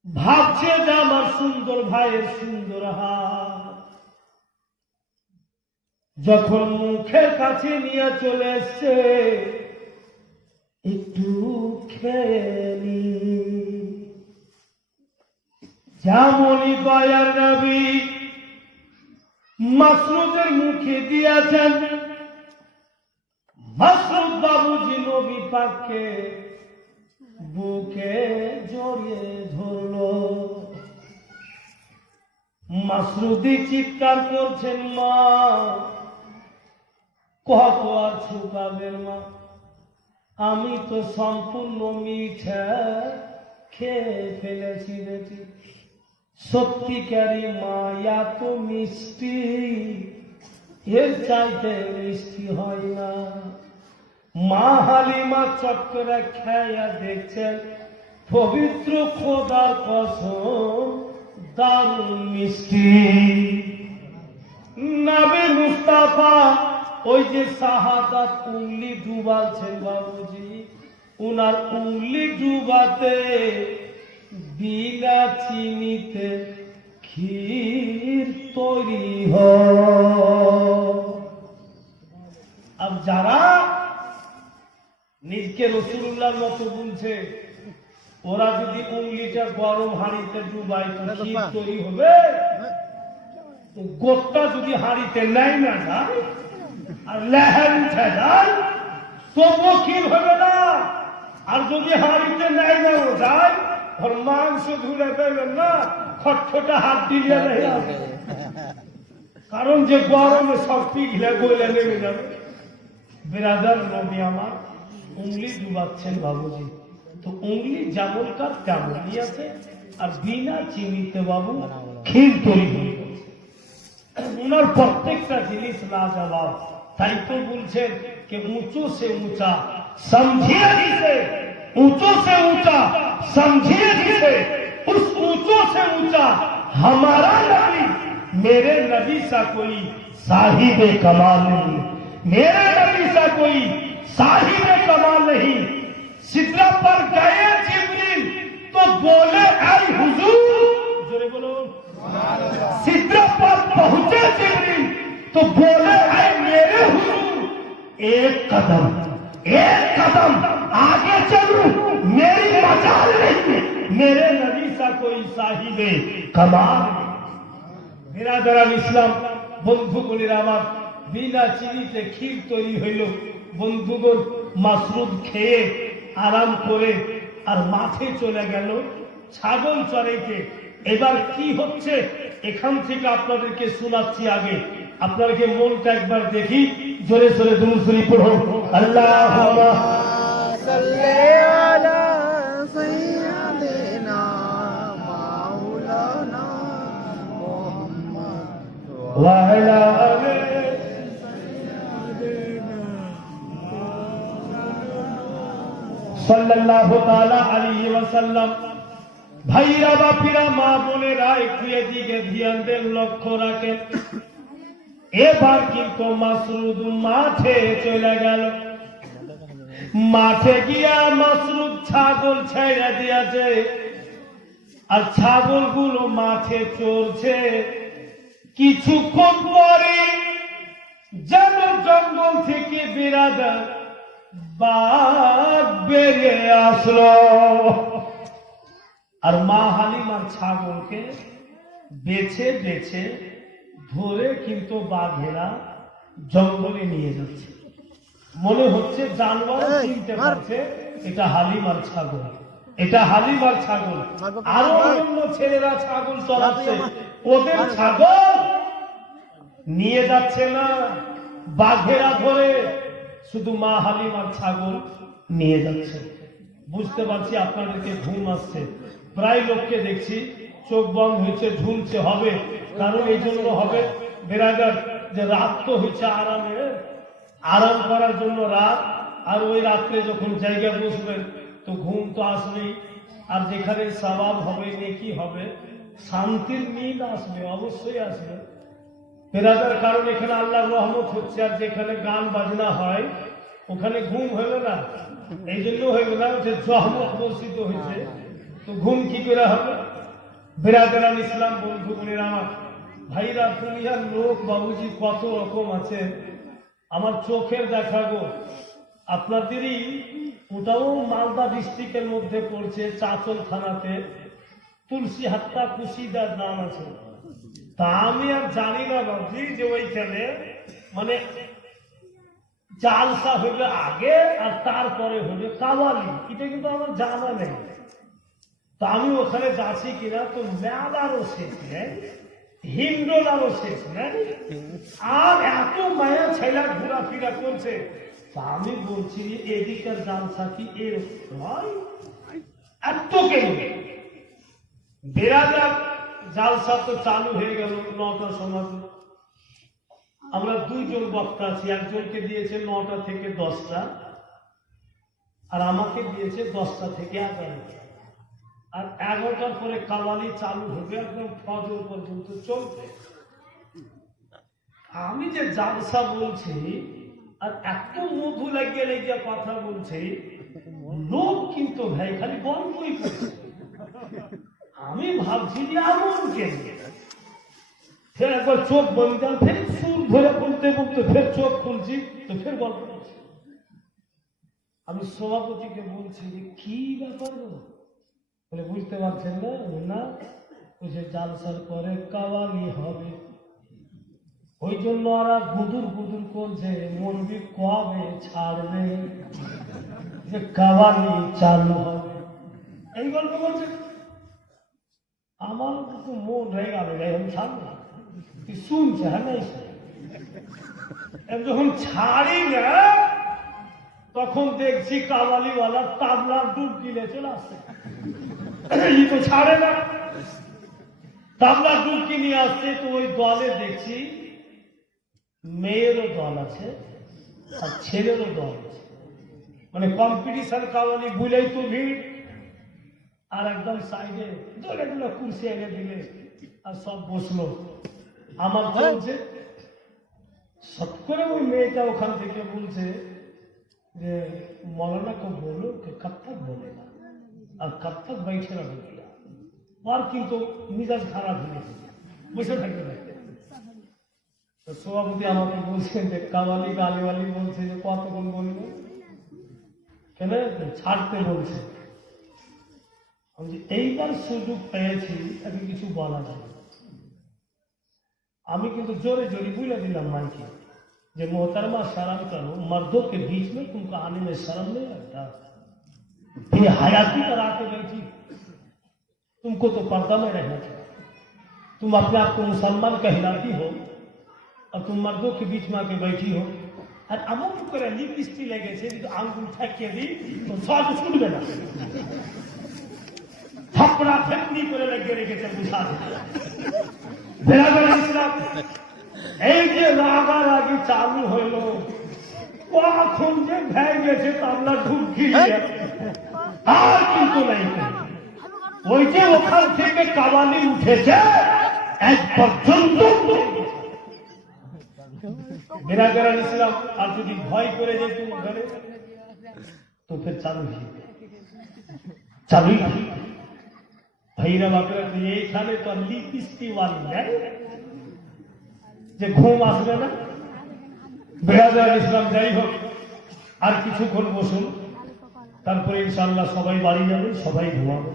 ভাবছে যে আমার সুন্দর ভাইয়ের সুন্দর হাত, যখন মুখের কাছে নিয়ে চলে এসছে একটু খেলি যেমনই দয়ার নবী মাসরুদের মুখে দিয়েছেন, মাসরুদ বাবুজি নবী পাককে বুকে জড়িয়ে ধরলো। মাসরুদি চিৎকার করছেন, মা কত আর ছুপাবেন মা, আমি তো সম্পূর্ণ মিঠা খেয়ে ফেলেছি বেটি। সত্যিকারী মা এত মিষ্টি, এর চাইতে মিষ্টি হয় না। মা হালিমা চক্করে খেয়া দেখছেন, পবিত্র খোদার কসম দারুণ মিষ্টি। নবী মুস্তাফা ওই যে শাহাদাত উংলি ডুবালছেন বাবুজি, উনার উংলি ডুবাতে বিনা চিনিতে ক্ষীর তৈরি হয়। আর যারা নিজকে রসুল্লাহর মতো বলছে, ওরা যদি উংলিটা গরম হাঁড়িতে ডুবায় তো ক্ষীর তৈরি হবে? গোটটা যদি হাঁড়িতে নেয় না যায় আর লেহের উঠে যায় তবুও ক্ষীর হবে না। আর যদি হাঁড়িতে নেয় না যায়, ওর মাংস ধুলে পেবেন না, খটখটা হাত দিয়ে নেই, কারণ যে গরমে সব পিঘলে গলে নেমে যাবে। বিরাদার নবী আমার উংলি ডুবাচ্ছেন বাবুজি, তো উংলি যেমনকার তেমনই আছে, আর বিনা চিনিতে বাবু ক্ষীর তৈরি হয়ে গেছে। উনার প্রত্যেকটা জিনিস লাজবাব। তাই তো বলছেন कि ऊंचों से ऊंचा समझिए जिसे, ऊंचों से ऊंचा समझिए जिसे, उस ऊंचों से ऊंचा हमारा नबी, मेरे नबी सा कोई साहिब कमाल नहीं, मेरे नबी सा कोई साहिब कमाल नहीं। सिदरा पर गए जिब्रील तो बोले ऐ हुजूर, जोरे बोलो, सिदरा पर पहुंचे जिब्रील तो बोले ऐ मेरे हुजूर, एक कदम आगे चलूं, मेरी मजाल नहीं, मेरे नबी सा कोई साहिबे कमाल। बिरादरान इस्लाम বন্ধুগণের আমার, বিনা চিনিতে ক্ষীর তৈরি হইল। বন্ধুগণ মাসরুদ খেয়ে আরাম করে আর মাঠে চলে গেল ছাগল চড়াইতে। এবার কি হচ্ছে এখান থেকে আপনাদেরকে শোনাচ্ছি। আগে আপনাদেরকে মনটা একবার দেখি, জোরে জোরে দুরূদ শরীফ পড়ো। আল্লাহুম্মা সাল্লি আলা সাইয়্যিদিনা মাওলানা মুহাম্মদ ওয়া আলা আলি সাইয়্যিদিনা সাল্লাল্লাহু তাআলা আলাইহি ওয়াসাল্লাম। ভাইরা বাপিরা মা বোনেরা একটু এদিকে ধ্যান দেন, লক্ষ্য রাখেন। এবার কিন্তু মাসরুদ মাঠে চলে গেল। মাঠে গিয়া মাসরুদ ছাগল ছেড়ে দিয়েছে, আর ছাগলগুলো মাঠে চলছে। কিছুক্ষণ পরে যেন জঙ্গল থেকে বিরাদার বাঘ বেরিয়ে আসলো, আর মা হালিমার ছাগলকে বেছে বেছে ধরে কিন্তু বাঘেরা জঙ্গলে নিয়ে যাচ্ছে। মনে হচ্ছে জানোয়ার চিনতে পারছে এটা হালিমার ছাগল, এটা হালিমার ছাগল। আরো অন্য ছেলেরা ছাগল চড়াচ্ছে, ওদের ছাগল নিয়ে যাচ্ছে না, বাঘেরা ধরে শুধু মা হালিমার ছাগল নিয়ে যাচ্ছে। বুঝতে পারছি আপনাদেরকে ঘুম আসছে। প্রায় লোককে দেখছি চোখ বন্ধ হয়েছে, ঝুলছে। হবে কারণ এই জন্য হবে বেরাদার যে রাত তো হয়েছে আরাম করার জন্য রাত, আর ওই রাত্রে যখন জায়গা বসবেন তো ঘুম তো আসবেই, আর যেখানে সওয়াব হবে, নেকি হবে, শান্তির নিদ আসবে, অবশ্যই আসবে বেরাদার। কারণ এখানে আল্লাহর রহমত হচ্ছে, আর যেখানে গান বাজনা হয় ওখানে ঘুম হইবে না। এই জন্য হইবে না যে জহমত বর্ষিত হয়েছে, তো ঘুম কি করে হবে? বিরাদরান ইসলাম বন্ধুগণের আমার, ভাইরা দুনিয়ার লোক বাবুজি কত রকম আছে, আমার চোখের দেখাবো আপনাদেরই। ওটাও মালদা ডিস্ট্রিক্টের মধ্যে পড়ছে, চাচল থানাতে, তুলসী হাত্তা কুশিদার নাম আছে। তা আমি আর জানি না বাবুজি যে ওইখানে মানে জালসা হইবে আগে আর তারপরে হইবে কাওয়ালি, এটা কিন্তু আমার জানা নেই। তা আমি ওখানে যাচ্ছি কিনা তো মেলারও শেষ নেই, হিন্দোলারও শেষ নেই, আর এত মায়া ছেলা ঘোরাফেরা করছে। তা আমি বলছি এদিকের জালসা কি এরকম হয়? এত কেন বেড়াদার জালসা তো চালু হয়ে গেল 9টার সময়। আমরা দুইজন বক্তা আছি, একজনকে দিয়েছে 9টা থেকে 10টা, আর আমাকে দিয়েছে 10টা থেকে 11টা। আর 11টার পরে কাওয়ালি চালু হবে, একদম ফজর পর্যন্ত চলবে। আমি যে জালসা বলছি আর এত মধু লাগিয়ে লেগে কথা বলছি, লোক কিন্তু ভাই খালি গল্পই করছে। আমি ভাবছি যে এমন কেন, ফের একবার চোখ বন্ধ, ফের সুর ধরে বলতে বলতে ফের চোখ খুলছি তো ফের গল্প করছি। আমি সভাপতিকে বলছি যে কি ব্যাপার বলে, বুঝতে পারছেন না? না, ওই যে জালসার পরে কাওয়ালি হবে, ওই জন্য ওরা গুদুর গুদুর করছে, মনবি কবে ছাড়বে যে কাওয়ালি চালু হবে, এই গল্প বলছে। আমার তো মন রয়ে গেল, আমি ছাড়বো না, শুনছে। হ্যাঁ না, যখন ছাড়ি না তখন দেখছি কাওয়ালিওয়ালা তাবলার ডুব দিলে চলে আসছে। এই তো ছাড়ে না, তাবলার ডুবকি নিয়ে আসছে। তো ওই দলে দেখছি মেয়েরও দল আছে আর ছেলেরও দল আছে, মানে কম্পিটিশন কাওয়ালি বুলেই তো ভিড়। আর একদম সাইডে দলে দলে কুর্সি এনে দিলে আর সব বসলো। আমার চলছে, সব করে ওই মেয়েটা ওখান থেকে বলছে যে मौलाना को बोलो कि कब तक बोलेगा और कब तक बैठेगा बोलेगा। और কিন্তু মিজাজ খারাপ হয়ে গেছে, বসে থাকতে থাকে। তো সভাপতি আমাকে বলছেন যে কাওয়ালি গালিওয়ালি বলছে যে কতক্ষণ বলবো, কেন ছাড়তে বলছে। আমি যে এইবার সুযোগ পেয়েছি, তাকে কিছু বলা যায়। আমি কিন্তু জোরে জোরে বুঝে দিলাম माइके যে मोहतरमा शर्म करो, मर्दों के बीच में तुमको आने में शर्म नहीं लगता? ये हयाती पर आके बैठी, तुमको तो पर्दा में रहना चाहिए। तुम अपने आप को मुसलमान कहलाती हो और तुम मर्दों के बीच में आके बैठी हो। और अमन করে লিপস্টিক লেগেছে, কিন্তু আঙ্গুল ঠেকিয়ে দিই তো সব ছুটবে না, থাপড়া ফেকনি করে লেগে রেখেছে বুঝা বেরাদার ইসলাম। এই যে রাগারাগি চালু হইল, কখন যে ভেঙে গেছে তাবলা ঢুকি আর কিন্তু নাই। ওই যে ওখান থেকে কাওয়ালি উঠেছে এক পর্যন্ত বেরাদার ইসলাম। আর যদি ভয় করে যেত ঘরে তো ফের চালুই ভাইরা বাপেরা। তো এইখানে তো লিপিস্টি ওয়ালি নেই যে ঘুম আসবে না। বেরাদার ইসলাম যাই হোক, আর কিছুক্ষণ বসুন, তারপরে ইনশাআল্লাহ সবাই বাড়ি যাবে, সবাই ঘুমাবে।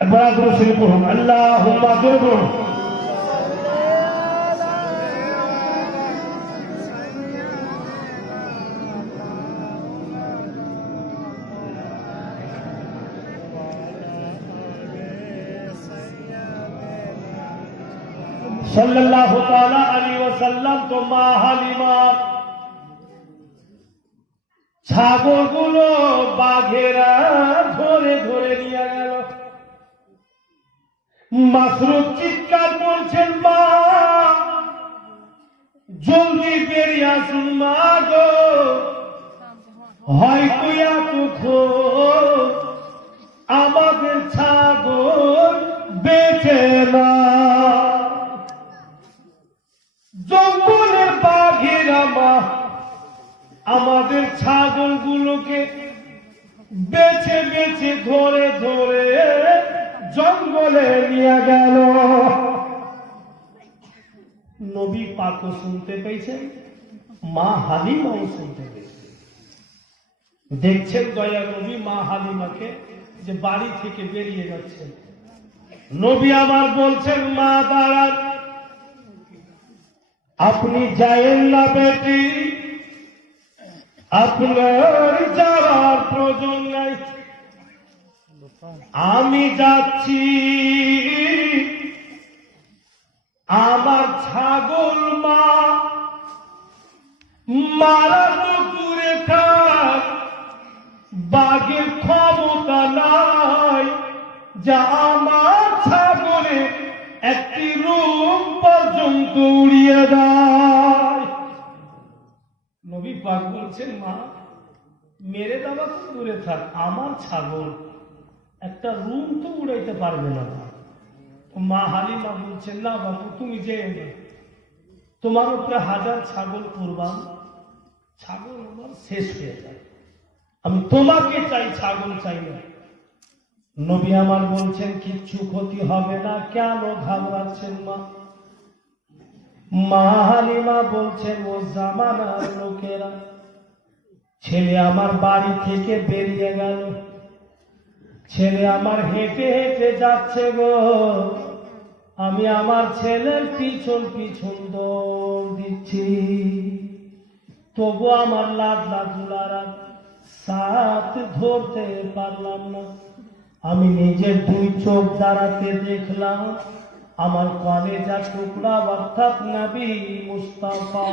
একবার আগ্রহ শুরু করুন, আল্লাহুম্মা আজরুন। সাল্লাল্লাহু তাআলা আলাইহি ওয়াসাল্লাম তো মা হালিমা ছাগলগুলো বাঘেরা ধরে ধরে নিয়ে গেল। মাসরুফ চিৎকার করছেন, মা জলদি বেরিয়ে আসুন মা গো, হয়তো এতক্ষণ আমাদের ছাগল বেঁচে না। জঙ্গলের বাঘেরা মা আমাদের ছাগলগুলোকে বেছে বেছে ধরে ধরে জঙ্গলে নিয়ে গেল। নবী পাকও শুনতে পেয়েছেন, মা হালিমাও শুনতে পেয়েছেন। দেখছেন দয়া নবী মা হালিমাকে যে বাড়ি থেকে বেরিয়ে যাচ্ছেন। নবী আমার বলছেন, মা দাঁড়ান, আপনি যায়েন না বেটি, আপনার যাওয়ার প্রয়োজন নাই, আমি যাচ্ছি। আমার ছাগল মা মারা তো দূরে থাক, বাঘের ক্ষমতা নাই যা আমার ছাগলে একটি রূপ পর্যন্ত উড়িয়ে দেয়। নবী পাক বলছেন, মা মেরে দেওয়া তো দূরে থাক, আমার ছাগল একটা রুম তো উড়াইতে পারবে না। মা হালিমা বলছেন, না বাবু তুমি যেও না, তোমার উপরে 1000 ছাগল কুরবান, ছাগল আমার শেষ হয়ে যায়, আমি তোমাকে চাই, ছাগল চাই না। নবী আমার বলছেন, কিচ্ছু ক্ষতি হবে না, কেন ঘাবড়াচ্ছেন মা? মা হালিমা বলছেন, ও জামানার লোকেরা, ছেলে আমার বাড়ি থেকে বেরিয়ে গেল, ছেলে আমার হেঁটে হেঁটে যাচ্ছে গো, আমি আমার ছেলের পিছন পিছন দৌড় দিচ্ছি, তবু আমার লাডলা দুলারা সাথ ধরতে পারলাম না। আমি নিজের 2 চোখ দাঁড়াতে দেখলাম আমার কলেজা টুকরা অর্থাৎ নবী মুস্তাফা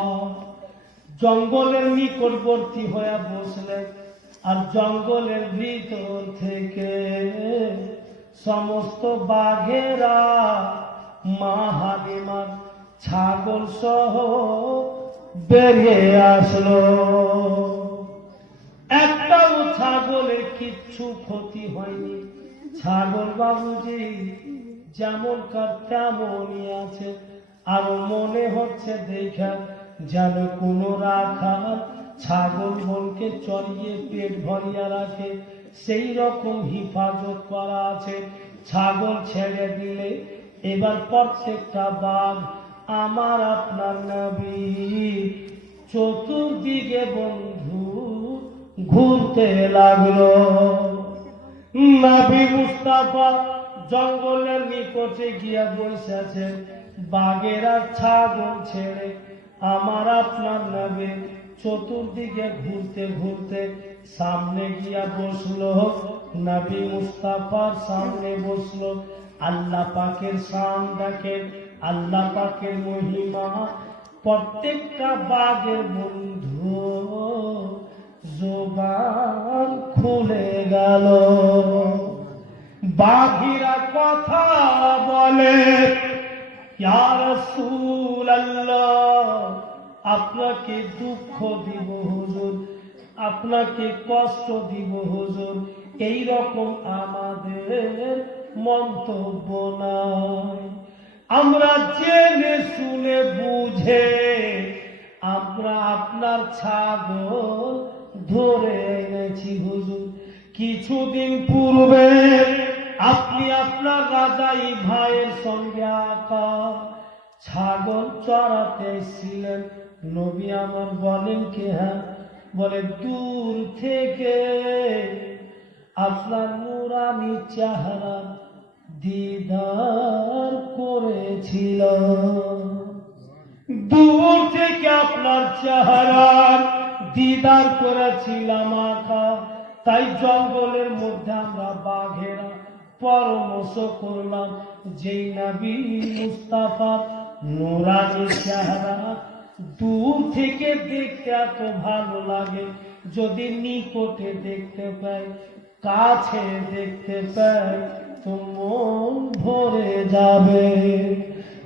জঙ্গলের নিকটবর্তী হয়ে বসলেন, আর জঙ্গলের ভিতর থেকে সমস্ত বাঘেরা মা হালিমার ছাগল সহ বেরিয়ে আসলো। একটাও ছাগলের কিচ্ছু ক্ষতি হয়নি। ছাগল বাবুজি যেমন কার তেমনই আছে, আর মনে হচ্ছে দেখা যেন কোন রাখাল ছাগল বোনকে চড়িয়ে পেট ভরিয়া রাখে, সেই রকম হিফাজত করা আছে। ছাগল ছেড়ে দিলে এবার প্রত্যেকটা বাঘ আমার আপনার নবী চতুর্দিকে বন্ধু ঘুরতে লাগলো। নবী মুস্তাফা জঙ্গলের নিকটে গিয়া বসেছে, বাঘেরা ছাগল ছেড়ে আমার আপনার নবী চতুর্দিকে ঘুরতে ঘুরতে সামনে গিয়া বসলো। নবী মুস্তাফার সামনে বসলো। আল্লাহ পাকের শান দেখেন, আল্লাহ পাকের মহিমা। প্রত্যেকটা বাঘের বন্ধু জবান খুলে গেল। বাঘিরা কথা বলে, ইয়া রাসূলুল্লাহ, আপনাকে দুঃখ দিব হুজুর, আপনাকে কষ্ট দিব হুজুর, এই রকম আমাদের মন্তব্য নাই। আমরা জেনে শুনে বুঝে আমরা আপনার ছাগল ধরে এনেছি হুজুর। কিছুদিন পূর্বে আপনি আপনার রাজাই ভাইয়ের সঙ্গে আঁকা ছাগল চড়াতে এসেছিলেন। নবী আমার বলেন কি? হ্যাঁ। বলে দূর থেকে আপনার নুরানি চেহারা দিদার করেছিল, দূর থেকে আপনার চেহারা দিদার করেছিলাম আঁকা। তাই জঙ্গলের মধ্যে আমরা বাঘেরা পরামর্শ করলাম, যেই নবী মুস্তাফা নুরানি চেহারা দূর থেকে দেখতে এত ভালো লাগে, যদি নিকটে দেখতে পাই, কাছে দেখতে পাই তো মন ভরে যাবে।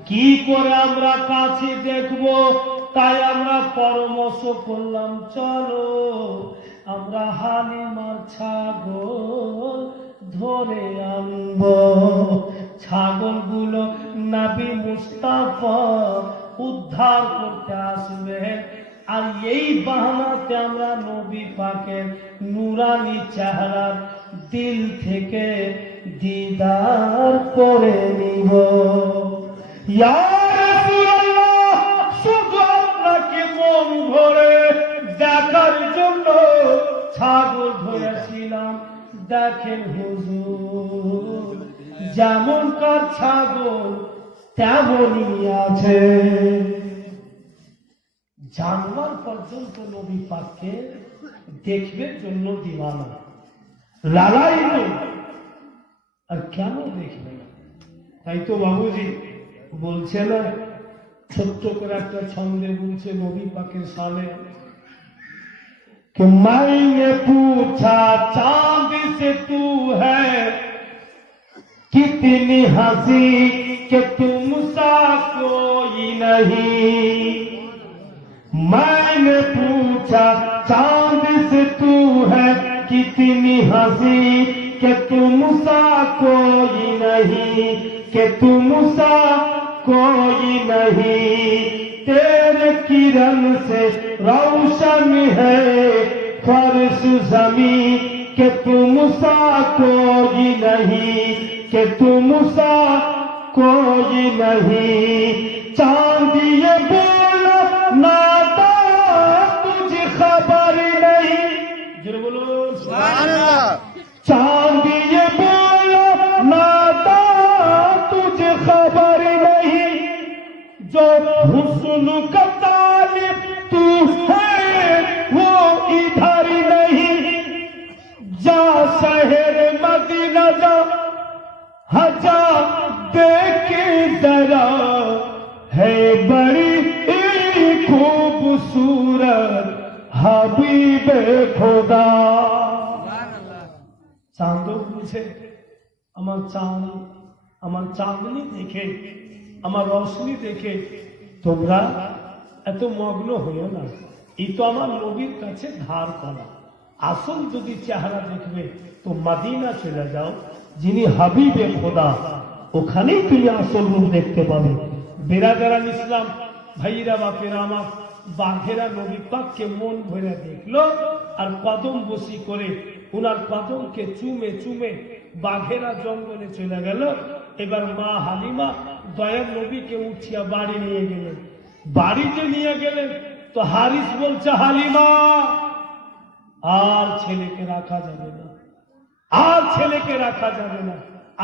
কি করে আমরা কাছে দেখবো? তাই আমরা পরামর্শ করলাম, চলো আমরা হালিমার ছাগল ধরে আনবো। ছাগলগুলো নবী মুস্তাফা উদ্ধার করতে আসবে, আর এই বাহানাতে আমরা নবী পাকের নুরানি চেহারার দিল থেকে দিদার করে নিব। ইয়া রাসূলুল্লাহ, ছাগল ধরেছিলাম, দেখেন হুজুর যেমনকার ছাগল তেমনই আছে। জানোয়ার পর্যন্ত নবী পাককে দেখবার জন্য দিওয়ানা, লালায়িত। আর কেন দেখবে না? তাই তো বাবুজি বলছে না, ছোট্ট করে একটা ছন্দে বলছে নবী পাকের সালে, कि मैंने पूछा चांद से तू है कितनी हंसी कि तुम सा कोई नहीं। मैंने पूछा चांद से तू है कितनी हंसी कि तुम सा कोई नहीं, कि तुम सा कोई नहीं। तेरे किरण से रोशन है फर्श ज़मीं, कि तुम सा कोई नहीं, कि तुम सा कोई नहीं। चांद ये बोला नाता तुझे खबर नहीं, जरा बोलो चांद ये बोला नाता तुझे खबर नहीं। जो हुस्न का तालिब तू है वो इधर नहीं। जा शहर मदीना जा हजा देखे जरा, है बड़ी खूबसूरत हबीबे खुदा। चांदो पूछे আমার চাঁদ, আমার চাঁদনি দেখে, আমার রোশনি দেখে তোমরা এত মগ্ন হইও না। এই তো আমার নবীর কাছে ধার করা। আসল যদি চেহারা দেখবে তো মদিনা চলে যাও, যিনি হাবিবে খোদা, ওখানেই তুমি আসল রূপ দেখতে পাবে। বেরাদারান ইসলাম ভাইরা বাপেরা আমার, বাঘেরা নবী পাককে মন ভরে দেখলো আর কদম বসি করে উনার কদমকে চুমে চুমে বাঘেরা জঙ্গলে চলে গেল। এবার মা হালিমা দয়ার নবীকে উঠিয়া বাড়ি নিয়ে গেলেন। বাড়িতে নিয়ে গেলেন তো হারিস বলছে, হালিমা আর ছেলেকে রাখা যাবে না, আর ছেলেকে রাখা যাবে না।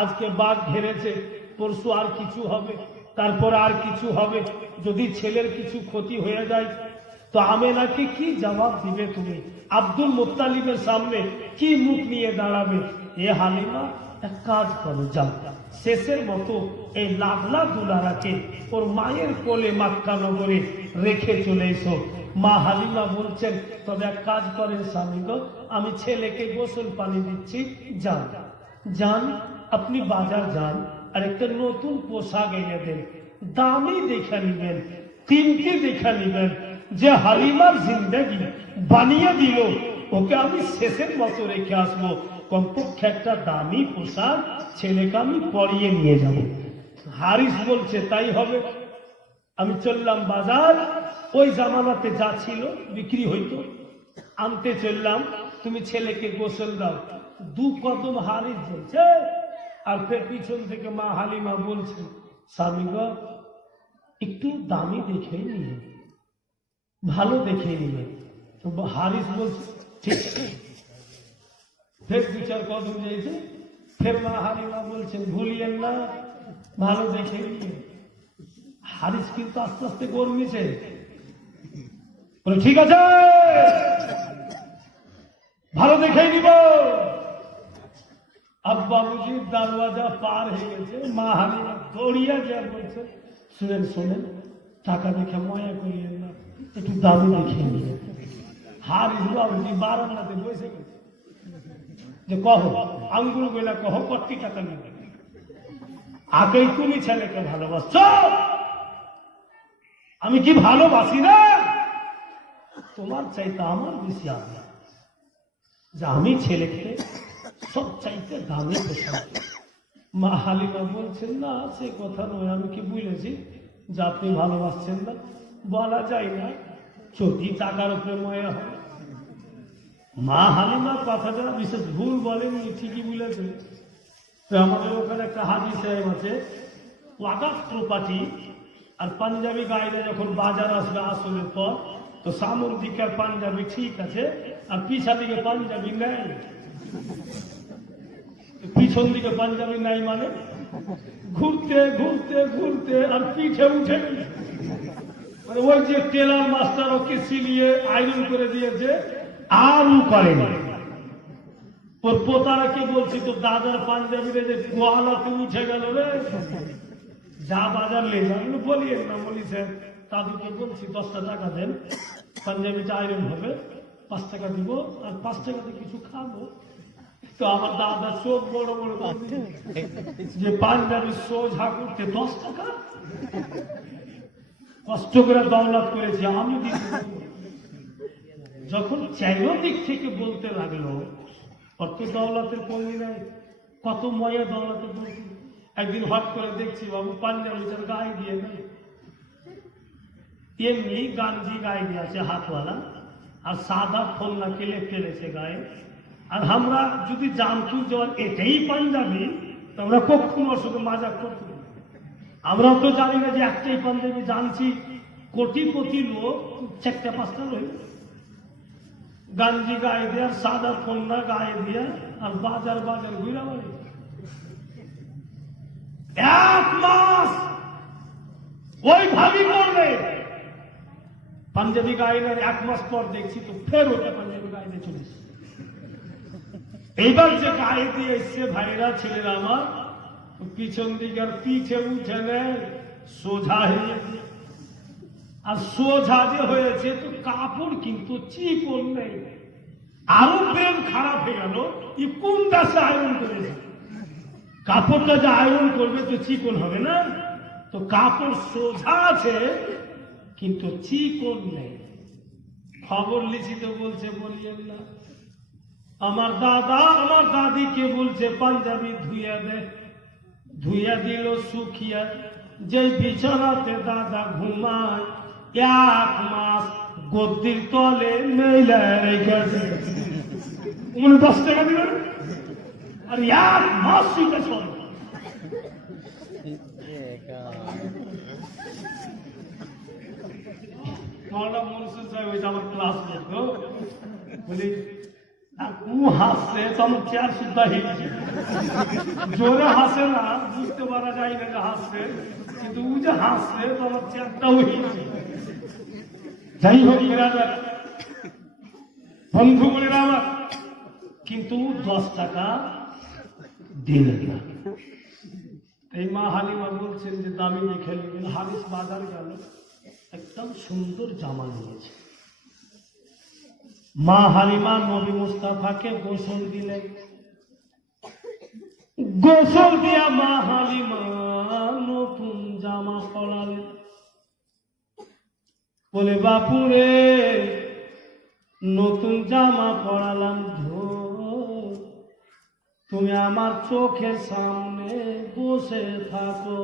আজকে বাঘ ঘেরেছে, পরশু আর কিছু হবে, তারপর আর কিছু হবে। যদি ছেলের কিছু ক্ষতি হয়ে যায় তো আমেনাকে কি জবাব দিবে তুমি? আব্দুল মুত্তালিবের সামনে কি মুখ নিয়ে দাঁড়াবে? এ হালিমা এক কাজ করো, যাও শেষের মতো এই লাভলা দুলারাকে ওর মায়ের কোলে মক্কা নগরে রেখে চলে এসো। মা হালিমা বলছেন, তবে এক কাজ করেন স্বামী গো, আমি ছেলেকে গোসল পানি দিচ্ছি, যান যান আপনি বাজার যান আর একটা নতুন পোশাক এনে দেন, দামি দেখা নিবেন, তিনটি দেখা নিবেন। যে হালিমার জিন্দেগি বানিয়ে দিল ওকে আমি শেষের মতো রেখে আসবো, কমপক্ষে একটা দামি পোশাক ছেলেকে আমি পরিয়ে নিয়ে যাব। হারিস বলছে তাই হবে। আমি চললাম বাজার, ওই জামানাতে যা ছিল বিক্রি হইতো, আনতে চললাম। তুমি ছেলেকে গোসল দাও। দু কদম হারিস বলছে, আর ফের পিছন থেকে মা হালিমা বলছে, স্বামী গো একটু দামি দেখে নিয়ে, ভালো দেখে নিয়ে। তো হারিস বলছে ঠিক আছে। ফের দু চার কদম দিয়েছে, ফের মা হালিমা বলছেন ভুলিয়েন না, ভালো দেখে নিয়ে। হারিস কিন্তু আস্তে আস্তে গরমিছে, বলে ঠিক আছে ভালো দেখেই নিব। আব্বাবুজির দরওয়াজা পার হয়ে গেছে, মা হালিমা দৌড়িয়া যা বলছে, শুনেন শুনেন টাকা দেখে ময়া করিয়েন না, একটু দামি দেখে নিয়ে। হারিস বাবুজি বারান্দাতে বসে গেছে, যে কহ আঙ্গুল বেলা কহ কটি টাকা নেবে, আগেই তুমি ছেলেকে ভালোবাসছ, আমি কি ভালোবাসি না? তোমার চাইতে আমার বেশি আগে, যে আমি ছেলেকে সব চাইতে দামি পোশাক। মা হালিমা বলছেন না সে কথা নয়, আমি কি বুঝেছি যে আপনি ভালোবাসছেন না, বলা যায় না, যদি টাকার উপরে ময়া হয়। মা হালিমার কথাটা বিশেষ ভুল বলেনি, ঠিকই বলেছে। তো আমাদের ওখানে একটা হাজি সাহেব আছে, ওয়াকাফ প্রপার্টি আর পাঞ্জাবি গাইডে যখন বাজার আসবে আসলের পর, তো সামুদ্রিক আর পাঞ্জাবি ঠিক আছে, আর পিছন দিকে পাঞ্জাবি নেই, পিছন দিকে পাঞ্জাবি নাই মানে ঘুরতে ঘুরতে ঘুরতে আর পিঠে উঠে গেছে। মানে ওই যে টেলার মাস্টার ওকে সিলিয়ে আয়রন করে দিয়েছে আর ও করেনি। ওর পোতারাকে বলছি তো দাদার পাঞ্জাবিরে যে গোয়ালাতে উঠে গেল রে, যা বাজার লে যাবো বলিয়ে না বলি স্যার দাদুকে বলছি 10টা টাকা দেন, পাঞ্জাবিটা আয়রন হবে, 5 টাকা দিব আর 5 টাকাতে কিছু খাবো। তো আমার দাদা চোখ বড় বড় করছে যে পাঞ্জাবি সোজা করতে 10 টাকা, কষ্ট করে দৌলত করেছি আমি দিচ্ছি। যখন চারিদিক থেকে বলতে লাগলো কত দৌলতের কমি নাই, কত ময়া দৌলতের বলছি। একদিন হট করে দেখছি বাবু পাঞ্জাবিটার গায়ে দিয়ে নেই, এমনি গাঞ্জি গায়ে দিয়ে আছে হাতওয়ালা, আর সাদা ফোল্লা কেলে ফেলেছে গায়ে। আর আমরা যদি জানতু যে এটাই পাঞ্জাবি, তো আমরা কখনো ওর সাথে মজাক করতাম না। আমরা তো জানি না যে একটাই পাঞ্জাবি, জানছি কোটি কোটি লোক 4টা-5টা রয়ে গাঞ্জি গায়ে দিয়ে আর সাদা ফোল্লা গায়ে দিয়ে আর বাজার বাজার ঘুরা বাড়ি। 1 মাস ওই ভাবি করবে পাঞ্জাবি গায়ে 1 মাস পর দেখছি তো ফের ওটা পাঞ্জাবি গায়ে দিয়ে চলেছে। এইবার যে গায়ে দিয়ে এসছে ভাইরা ছেলেরা আমার, পিছন দিকে আর পিঠে উঠে নেয়, সোজা হয়ে আর সোজা যে হয়েছে তো কাপড় কিন্তু চিকন নেই। আরো প্রেম খারাপ হয়ে গেল, ই কোন দাসে আয়রন করেছে, কাপড়টা যে আয়রন করবে তো চিকন হবে না, তো কাপড় সোজা আছে কিন্তু চিকন নেই। খবর লিখি তো বলছে বলিয়েন না, আমার দাদা আমার দাদিকে বলছে পাঞ্জাবি ধুইয়া দে, ধুইয়া দিল শুকিয়া, যে বিছানাতে দাদা ঘুমায় 1 মাস গদ্দির তলে মেলা রেখেছে। 10 টাকা দিল আর 1 মাস শুকে চল। মৌলানা মনসুর সাহেব হয়েছে আমার ক্লাস করতো, বলি হাসছে তো আমার চেয়ার সুদ্ধা হেঁটেছে, জোরে হাসে না, বুঝতে পারা যায় না যে হাসছে, কিন্তু ও যে হাসছে তো আমার চেয়ারটাও হেঁটেছে। যাই হোক বন্ধু বলে আমার, কিন্তু 10 টাকা দিলেন না। এই মা হালিমা বলছেন যে দামি দেখে নেবেন। হারিস বাজার গেল, একদম সুন্দর জামা নিয়েছে। মা হালিমা নবী মুস্তাফাকে গোসল দিলেন, গোসল দিয়া মা হালিমা নতুন জামা পরালেন। বলে বাপুরে নতুন জামা পরালাম, তুমি আমার চোখের সামনে বসে থাকো,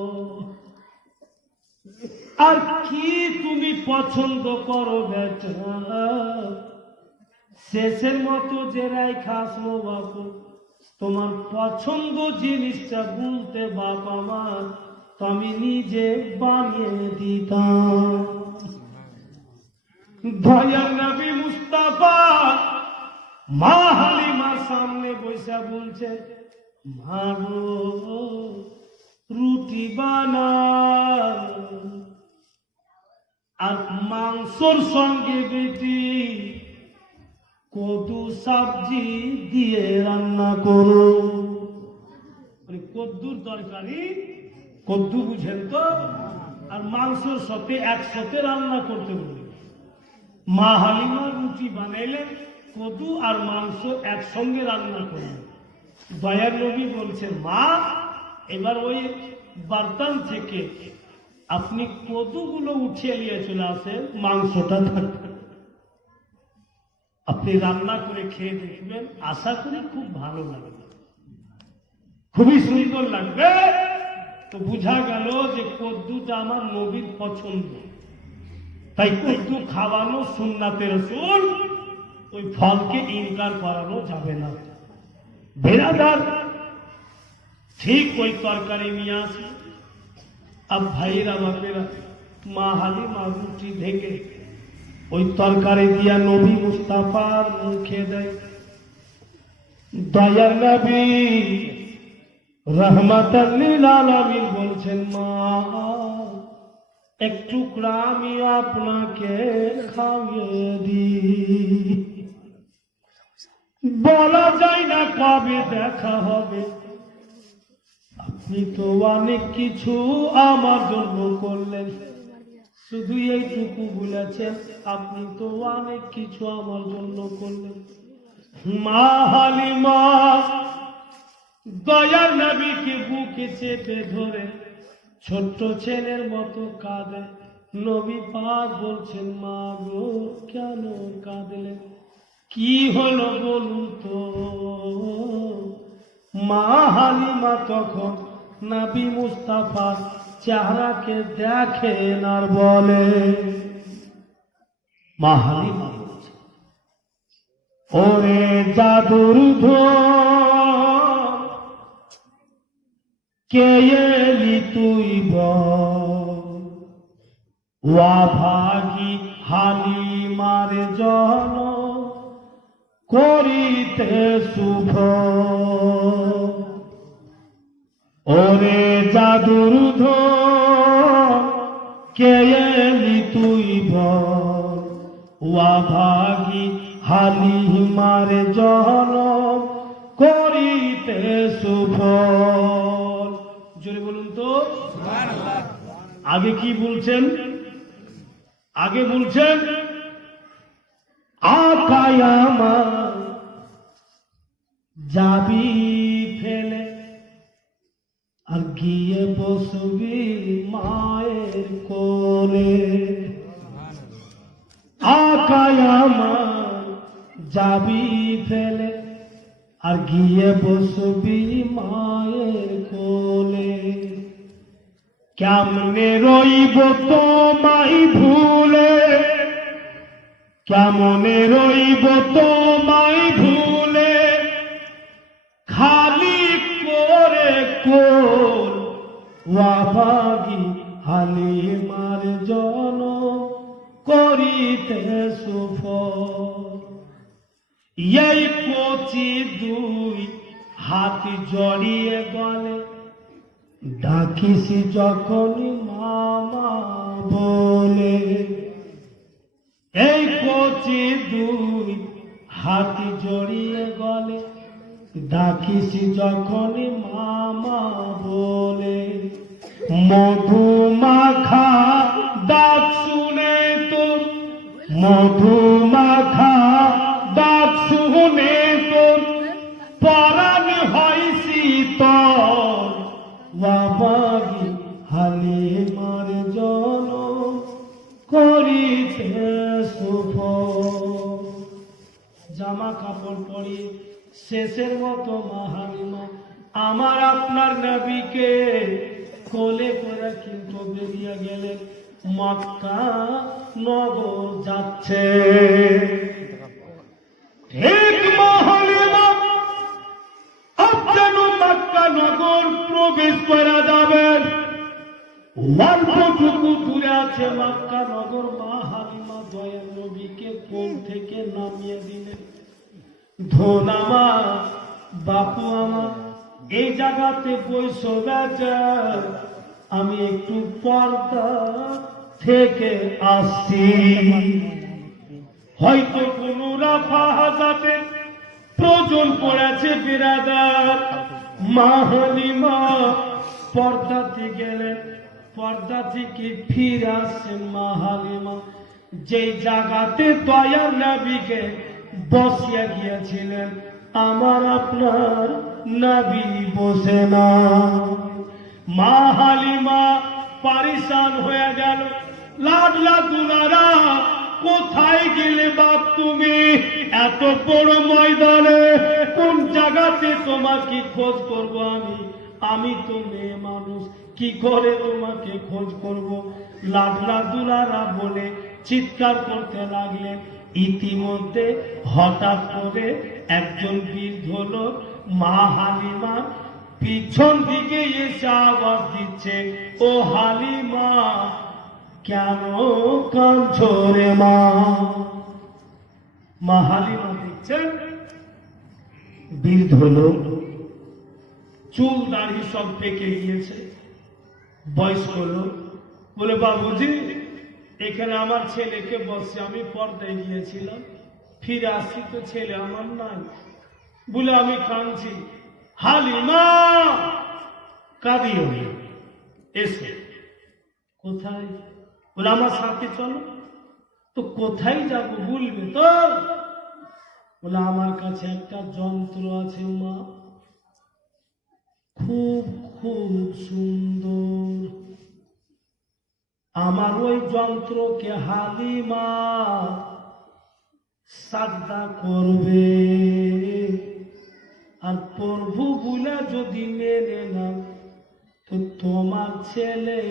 আর কি তুমি পছন্দ করো বেটা, শেষের মতো যে রাইখাস ও বাপু, তোমার পছন্দ জিনিসটা বলতে বাপ আমার, তো আমি নিজে বানিয়ে দিতাম। দয়ার নবী মুস্তাফা মা হালিমার সামনে বসে বলছে, মা গো রুটি বানা, আর মাংসর সঙ্গে বেটি কদু সবজি দিয়ে রান্না করো। কদ্দুর তরকারি, কদ্দু বুঝেন তো, আর মাংসর সাথে একসাথে রান্না করতে বলে। মা হালিমা রুটি বানাইলেন, কদু আর মাংস একসঙ্গে রান্না করলেন। দয়ার নবী বলছে, মা এবার ওই বার্তান থেকে আপনি কদুগুলো উঠিয়ে নিয়ে চলে আসেন, মাংসটা থাকবে, আপনি রান্না করে খেয়ে দেখবেন, আশা করি খুব ভালো লাগবে, খুবই সুন্দর লাগবে। তো বুঝা গেল যে কদ্দুটা আমার নবীর পছন্দ, তাই কদ্দু খাওয়ানো সুন্নাতে রাসূল, ওই ফলকে ইনকার করানো যাবে না। বেরাদার ঠিক ওই তরকারি নিয়ে আসে, আর ভাইরা বাপেরা মা হালিমা রুটি ঢেকে ওই তরকারি দিয়া নবী মুস্তাফার মুখে দেয়। দয়ার নবী রহমাতাল লিল আলামিন বলছেন, মা এক টুকরা আমি আপনাকে খাইয়ে দিই। বলা যায় না কবে দেখা হবে, আপনি তো অনেক কিছু আমার জন্য করলেন, শুধু এইটুকু বলেছেন আপনি তো অনেক কিছু আমার জন্য করলেন। মা হালিমা দয়ার নবীকে বুকে চেপে ধরে ছোট্ট ছেলের মতো কাঁদে। নবী পাক বলছেন, মা গো কেন কাঁদলে, কি হলো বলুন তো। মা হালিমা তখন নবী মুস্তাফার চেহারাকে দেখেন আর বলে, মা হালিমা বলছে, ওরে জাদুর ধন কে এলি তুই বল, ওয়া ভাগী হালিমার জন করিতে শুভ। ওরে জাদুর ধন কে এলি তুই বল, ওয়া ভাগী হালিমার জন করিতে শুভ। জোরে বলুন তো। আগে কি বলছেন, আগে বলছেন আকায় আমার যাবি ফেলে আর গিয়ে বসবি মায়ের কোলে। আকায় আমার যাবি ফেলে আর গিয়ে বসবি মায়ের কোলে। কেমনে রইব তোমায় ভুলে, কেমনে রইব তোমায় ভুলে, খালি করে কোল, ওয়া ভাগী হালিমার জন করিতে শুভ। এই কচি দুই হাত জড়িয়ে গলে ডাকিস যখন মামা বলে। এই কচি দুই হাত জড়িয়ে গলে ডাকিস যখন মামা বলে। মধু মাখা ডাক শুনে তোর, মধু মাখা ডাক শুনে তোর পরাণ হয় শীতল, ওয়া ভাগী হালিমার জন করিতে শুভ। জামা কাপড় পরিয়ে শেষের মতো মা হালিমা আমার আপনার নবীকে কোলে করে কিন্তু বেরিয়ে গেলেন। মক্কা নগর যাচ্ছে। ঠিক মা হালিমা যেন মক্কা নগর প্রবেশ করা যাবেন, অল্পটুকু দূরে আছে মক্কা নগর। মা হালিমা দয়াল নবীকে কোল থেকে নামিয়ে দিলেন। ধন আমার বাপু আমার এই জায়গাতে বইসো বেচা, আমি একটু পর্দা থেকে আসছি। হয়তো কোন রাফা হাজাতে প্রয়োজন পড়েছে বিরাদার। মা হালিমা পর্দাতে গেলেন, পর্দা থেকে ফিরে আসছেন মা হালিমা। যে জায়গাতে দয়ার নবীকে বসিয়া গিয়েছিলেন আমার আপনার নবী বসে না। মা হালিমা পারিশান হয়ে গেল। লাডলা দুলারা কোথায় গেলে বাপ তুমি, এত বড় ময়দানে কোন জায়গাতে তোমাকে খোঁজ করব আমি, আমি তো মেয়ে মানুষ, কি করে তোমাকে খোঁজ করব। লাডলা দুলারা বলে চিৎকার করতে লাগলেন। ইতিমধ্যে হঠাৎ করে একজন বৃদ্ধ লোক মা হালিমা পিছন দিকে এসে আওয়াজ দিচ্ছে, ও হালিমা কেন কাঁদছো রে মা? মা হালিমা দেখছেন বৃদ্ধ লোক, চুল দাড়ি সব পেকে গিয়েছে, বয়স্ক লোক। বলে, বাবুজি এখানে আমার ছেলেকে বসে আমি পর্দায় গিয়েছিলাম, ফিরে আসছি তো ছেলে আমার নাই। বলে, আমি কাঁদছি। হালিমা কাঁদিও না, এসে। কোথায়? বলে, আমার সাথে চলো। তো কোথায় যাবো বলবে তো? বলে, আমার কাছে একটা যন্ত্র আছে মা, খুব খুব সুন্দর। আমার ওই যন্ত্রকে হালিমা সাজদা করবে, আর প্রভু বলে যদি মেনে না তো তোমার ছেলে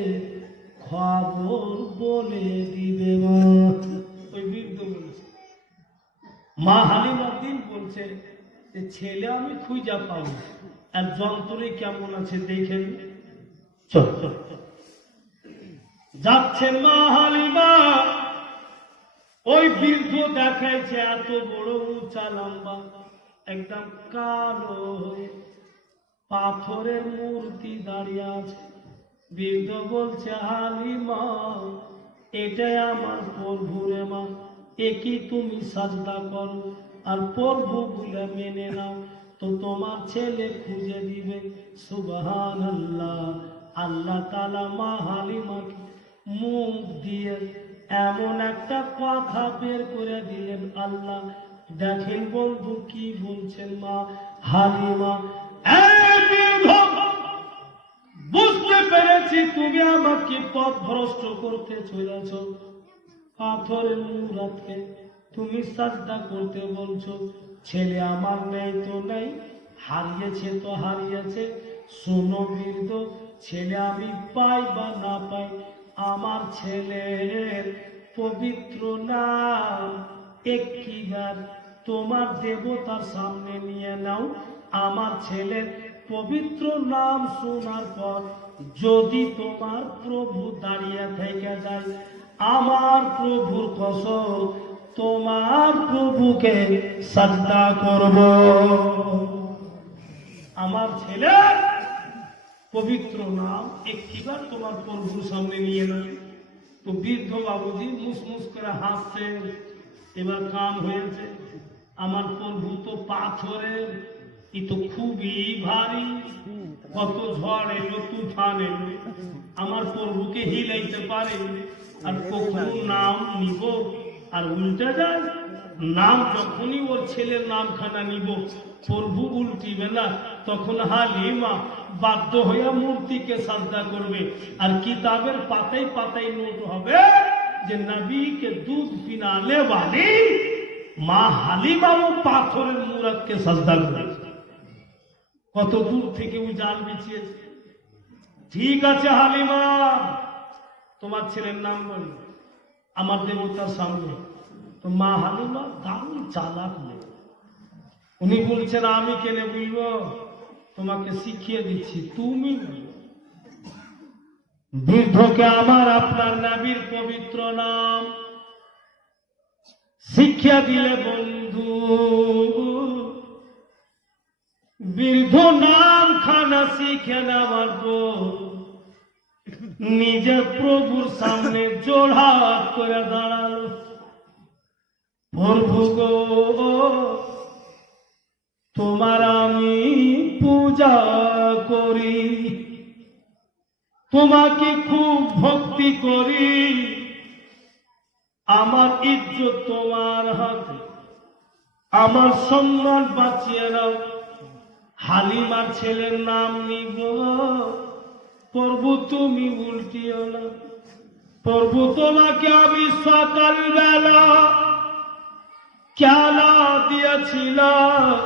খবর বলে দিবে মা। ওই বৃদ্ধ বলছে। মা হালিমা দিন বলছে যে ছেলে আমি খুঁজা পাবো, আর যন্ত্রে কেমন আছে দেখেন। চল চল যাচ্ছেন মা হালিমা। ওই বৃদ্ধ দেখাইছে এত বড় উঁচা লম্বা, একদম কালো হয়ে পাথরের মূর্তি দাঁড়িয়ে আছে। বৃদ্ধ বলছে, হালিমা এটাই আমার প্রভু রে মা, একই তুমি সাজদা করো আর প্রভু বলে মেনে নাও তো তোমার ছেলে খুঁজে দিবে। সুবহানাল্লাহ। আল্লাহ তাআলা মা হালিমাকে মুখ দিয়ে এমন একটা কথা বের করে দিলেন। আল্লাহ দেখেন বন্ধু কি বলছেন মা হালিমা। বুঝতে পেরেছি তুমি আমাকে পথ ভ্রষ্ট করতে চলেছ, পাথরের মূর্তিকে তুমি সাজদা করতে বলছো। ছেলে আমার নেই তো নেই, হারিয়েছে তো হারিয়েছে। শোনো বৃদ্ধ, ছেলে আমি পাই বা না পাই, আমার ছেলের পবিত্র নাম একটিবার তোমার দেবতার সামনে নিয়ে নাও। আমার ছেলের পবিত্র নাম শোনার পর যদি তোমার প্রভু দাঁড়িয়ে থেকে যায়, আমার প্রভুর কসম তোমার প্রভুকে সাজদা করব। আমার ছেলের পবিত্র নাম একটিবার তোমার প্রভুর সামনে নিয়ে নাও। তো বৃদ্ধ বাবুজি মুসমুস করে হাসছেন। এবার কাম হয়েছে। আমার প্রভু তো পাথরের, ই তো খুবই ভারী। কত ঝড় এলো, তুফান এলো, আমার প্রভুকে হিলাইতে পারে। আর কখনো নাম নিব আর উল্টে যায়। নাম যখনই ওর ছেলের নামখানা নিব, প্রভু উল্টিবে না, তখন হালিমা বাধ্য হইয়া মূর্তিকে সাজদা করবে। আর কিতাবের পাতায় পাতায় নোট হবে যে নবীকে দুধ পিনালে वाली মা হালিমা ও পাথরের মূর্তিকে সাজদা করে। কত দূর থেকে ও জাল বিছিয়েছে। ঠিক আছে হালিমা, তোমার ছেলের নাম বলি আমার দেবতার সামনে। তো মা হালিমা দারুণ চালাক মেয়ে। উনি বলছেন, আমি কেন বলবো, তোমাকে শিখিয়ে দিচ্ছি, তুমি বৃদ্ধকে আমার আপনার নবীর পবিত্র নাম শিক্ষা দিলে বন্ধু, বৃদ্ধ নাম খানা শিখে নেওয়ার পর নিজের প্রভুর সামনে জোড়হাত করে দাঁড়ালো। প্রভু গো, তোমার আমি পূজা করি, তোমাকে খুব ভক্তি করি, আমার ইজ্জত তোমার হাতে, আমার সম্মান বাঁচিয়ে নাও। হালিমার ছেলের নাম নিব, প্রভু তুমি উল্টিও না। প্রভু তোমাকে আমি সকালবেলা কেলা দিয়েছিলাম,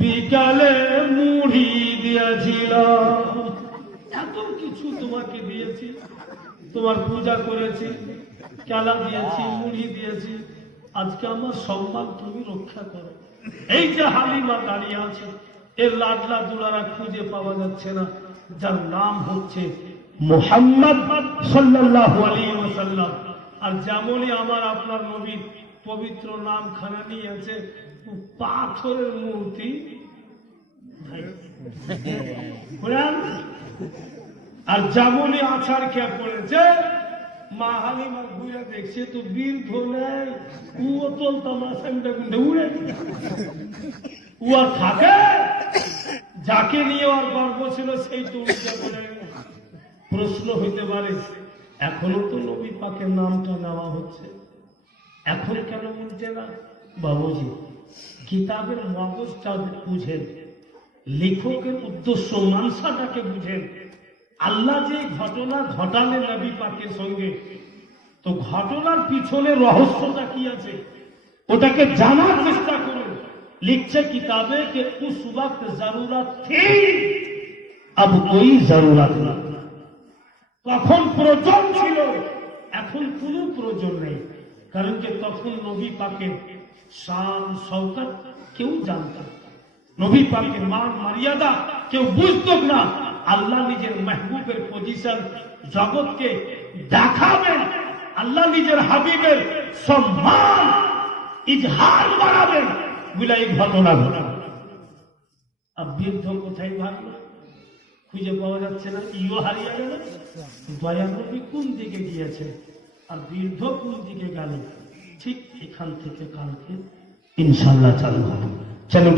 বিকালে মুড়ি দিয়েছিলাম, এত কিছু তোমাকে দিয়েছি, তোমার পূজা করেছি, কেলা দিয়েছি, মুড়ি দিয়েছি, আজকে আমার সম্মান তুমি রক্ষা করো। এই যে হালিমা দাঁড়িয়ে আছে, এর লাডলা দুলারা খুঁজে পাওয়া যাচ্ছে না, যার নাম হচ্ছে মুহাম্মদ সাল্লাল্লাহু আলাইহি ওয়াসাল্লাম। আর যেমনই আমার আপনার নবীর পবিত্র নাম খানা নিয়ে আছে পাথরের মূর্তি, আর যেমনই আছাড় খেয়ে পড়েছে মা হালিমা ঘুরে দেখছে তো বীর ধরে উও চলতাম আসামিটা কিন্তু উড়ে ও আর থাকে, যাকে নিয়ে আর গর্ব ছিল সেই তো উঠে পড়ে। প্রশ্ন হইতে পারে এখনো তো নবী পাকের নামটা নেওয়া হচ্ছে, এখন কেন বলছে না? বাবুজি কিতাবের মগজটা বুঝেন, লেখকের উদ্দেশ্য মানসাটাকে বুঝেন। আল্লাহ যে ঘটনা ঘটালেন নবী পাকের সঙ্গে, তো ঘটনার পিছনে রহস্যটা কি আছে ওটাকে জানার চেষ্টা করুন। লিখছে কিতাবে কে উস ওয়াক্ত জরুরত থি আব কোই জরুরত না। তখন প্রয়োজন ছিল, এখন কোনো প্রয়োজন নেই, কারণ যে তখন নবী পাকের শান শওকত কেউ জানত না, নবী পাকের মান মর্যাদা কেউ বুঝত না। আল্লাহ নিজের মেহবুবের পজিশন জগৎকে দেখাবেন, আল্লাহ নিজের হাবিবের সম্মান ইজহার করাবেন বলে এই ঘটনা ঘটান। আর বৃদ্ধ কোথায় ভাগলো খুঁজে পাওয়া যাচ্ছে না, ইও হারিয়ে গেল। দয়া নবী কোন দিকে গিয়েছে আর বৃদ্ধ কোন দিকে গেল, ঠিক এখান থেকে কালকে ইনশাআল্লাহ চালু হবে। চলো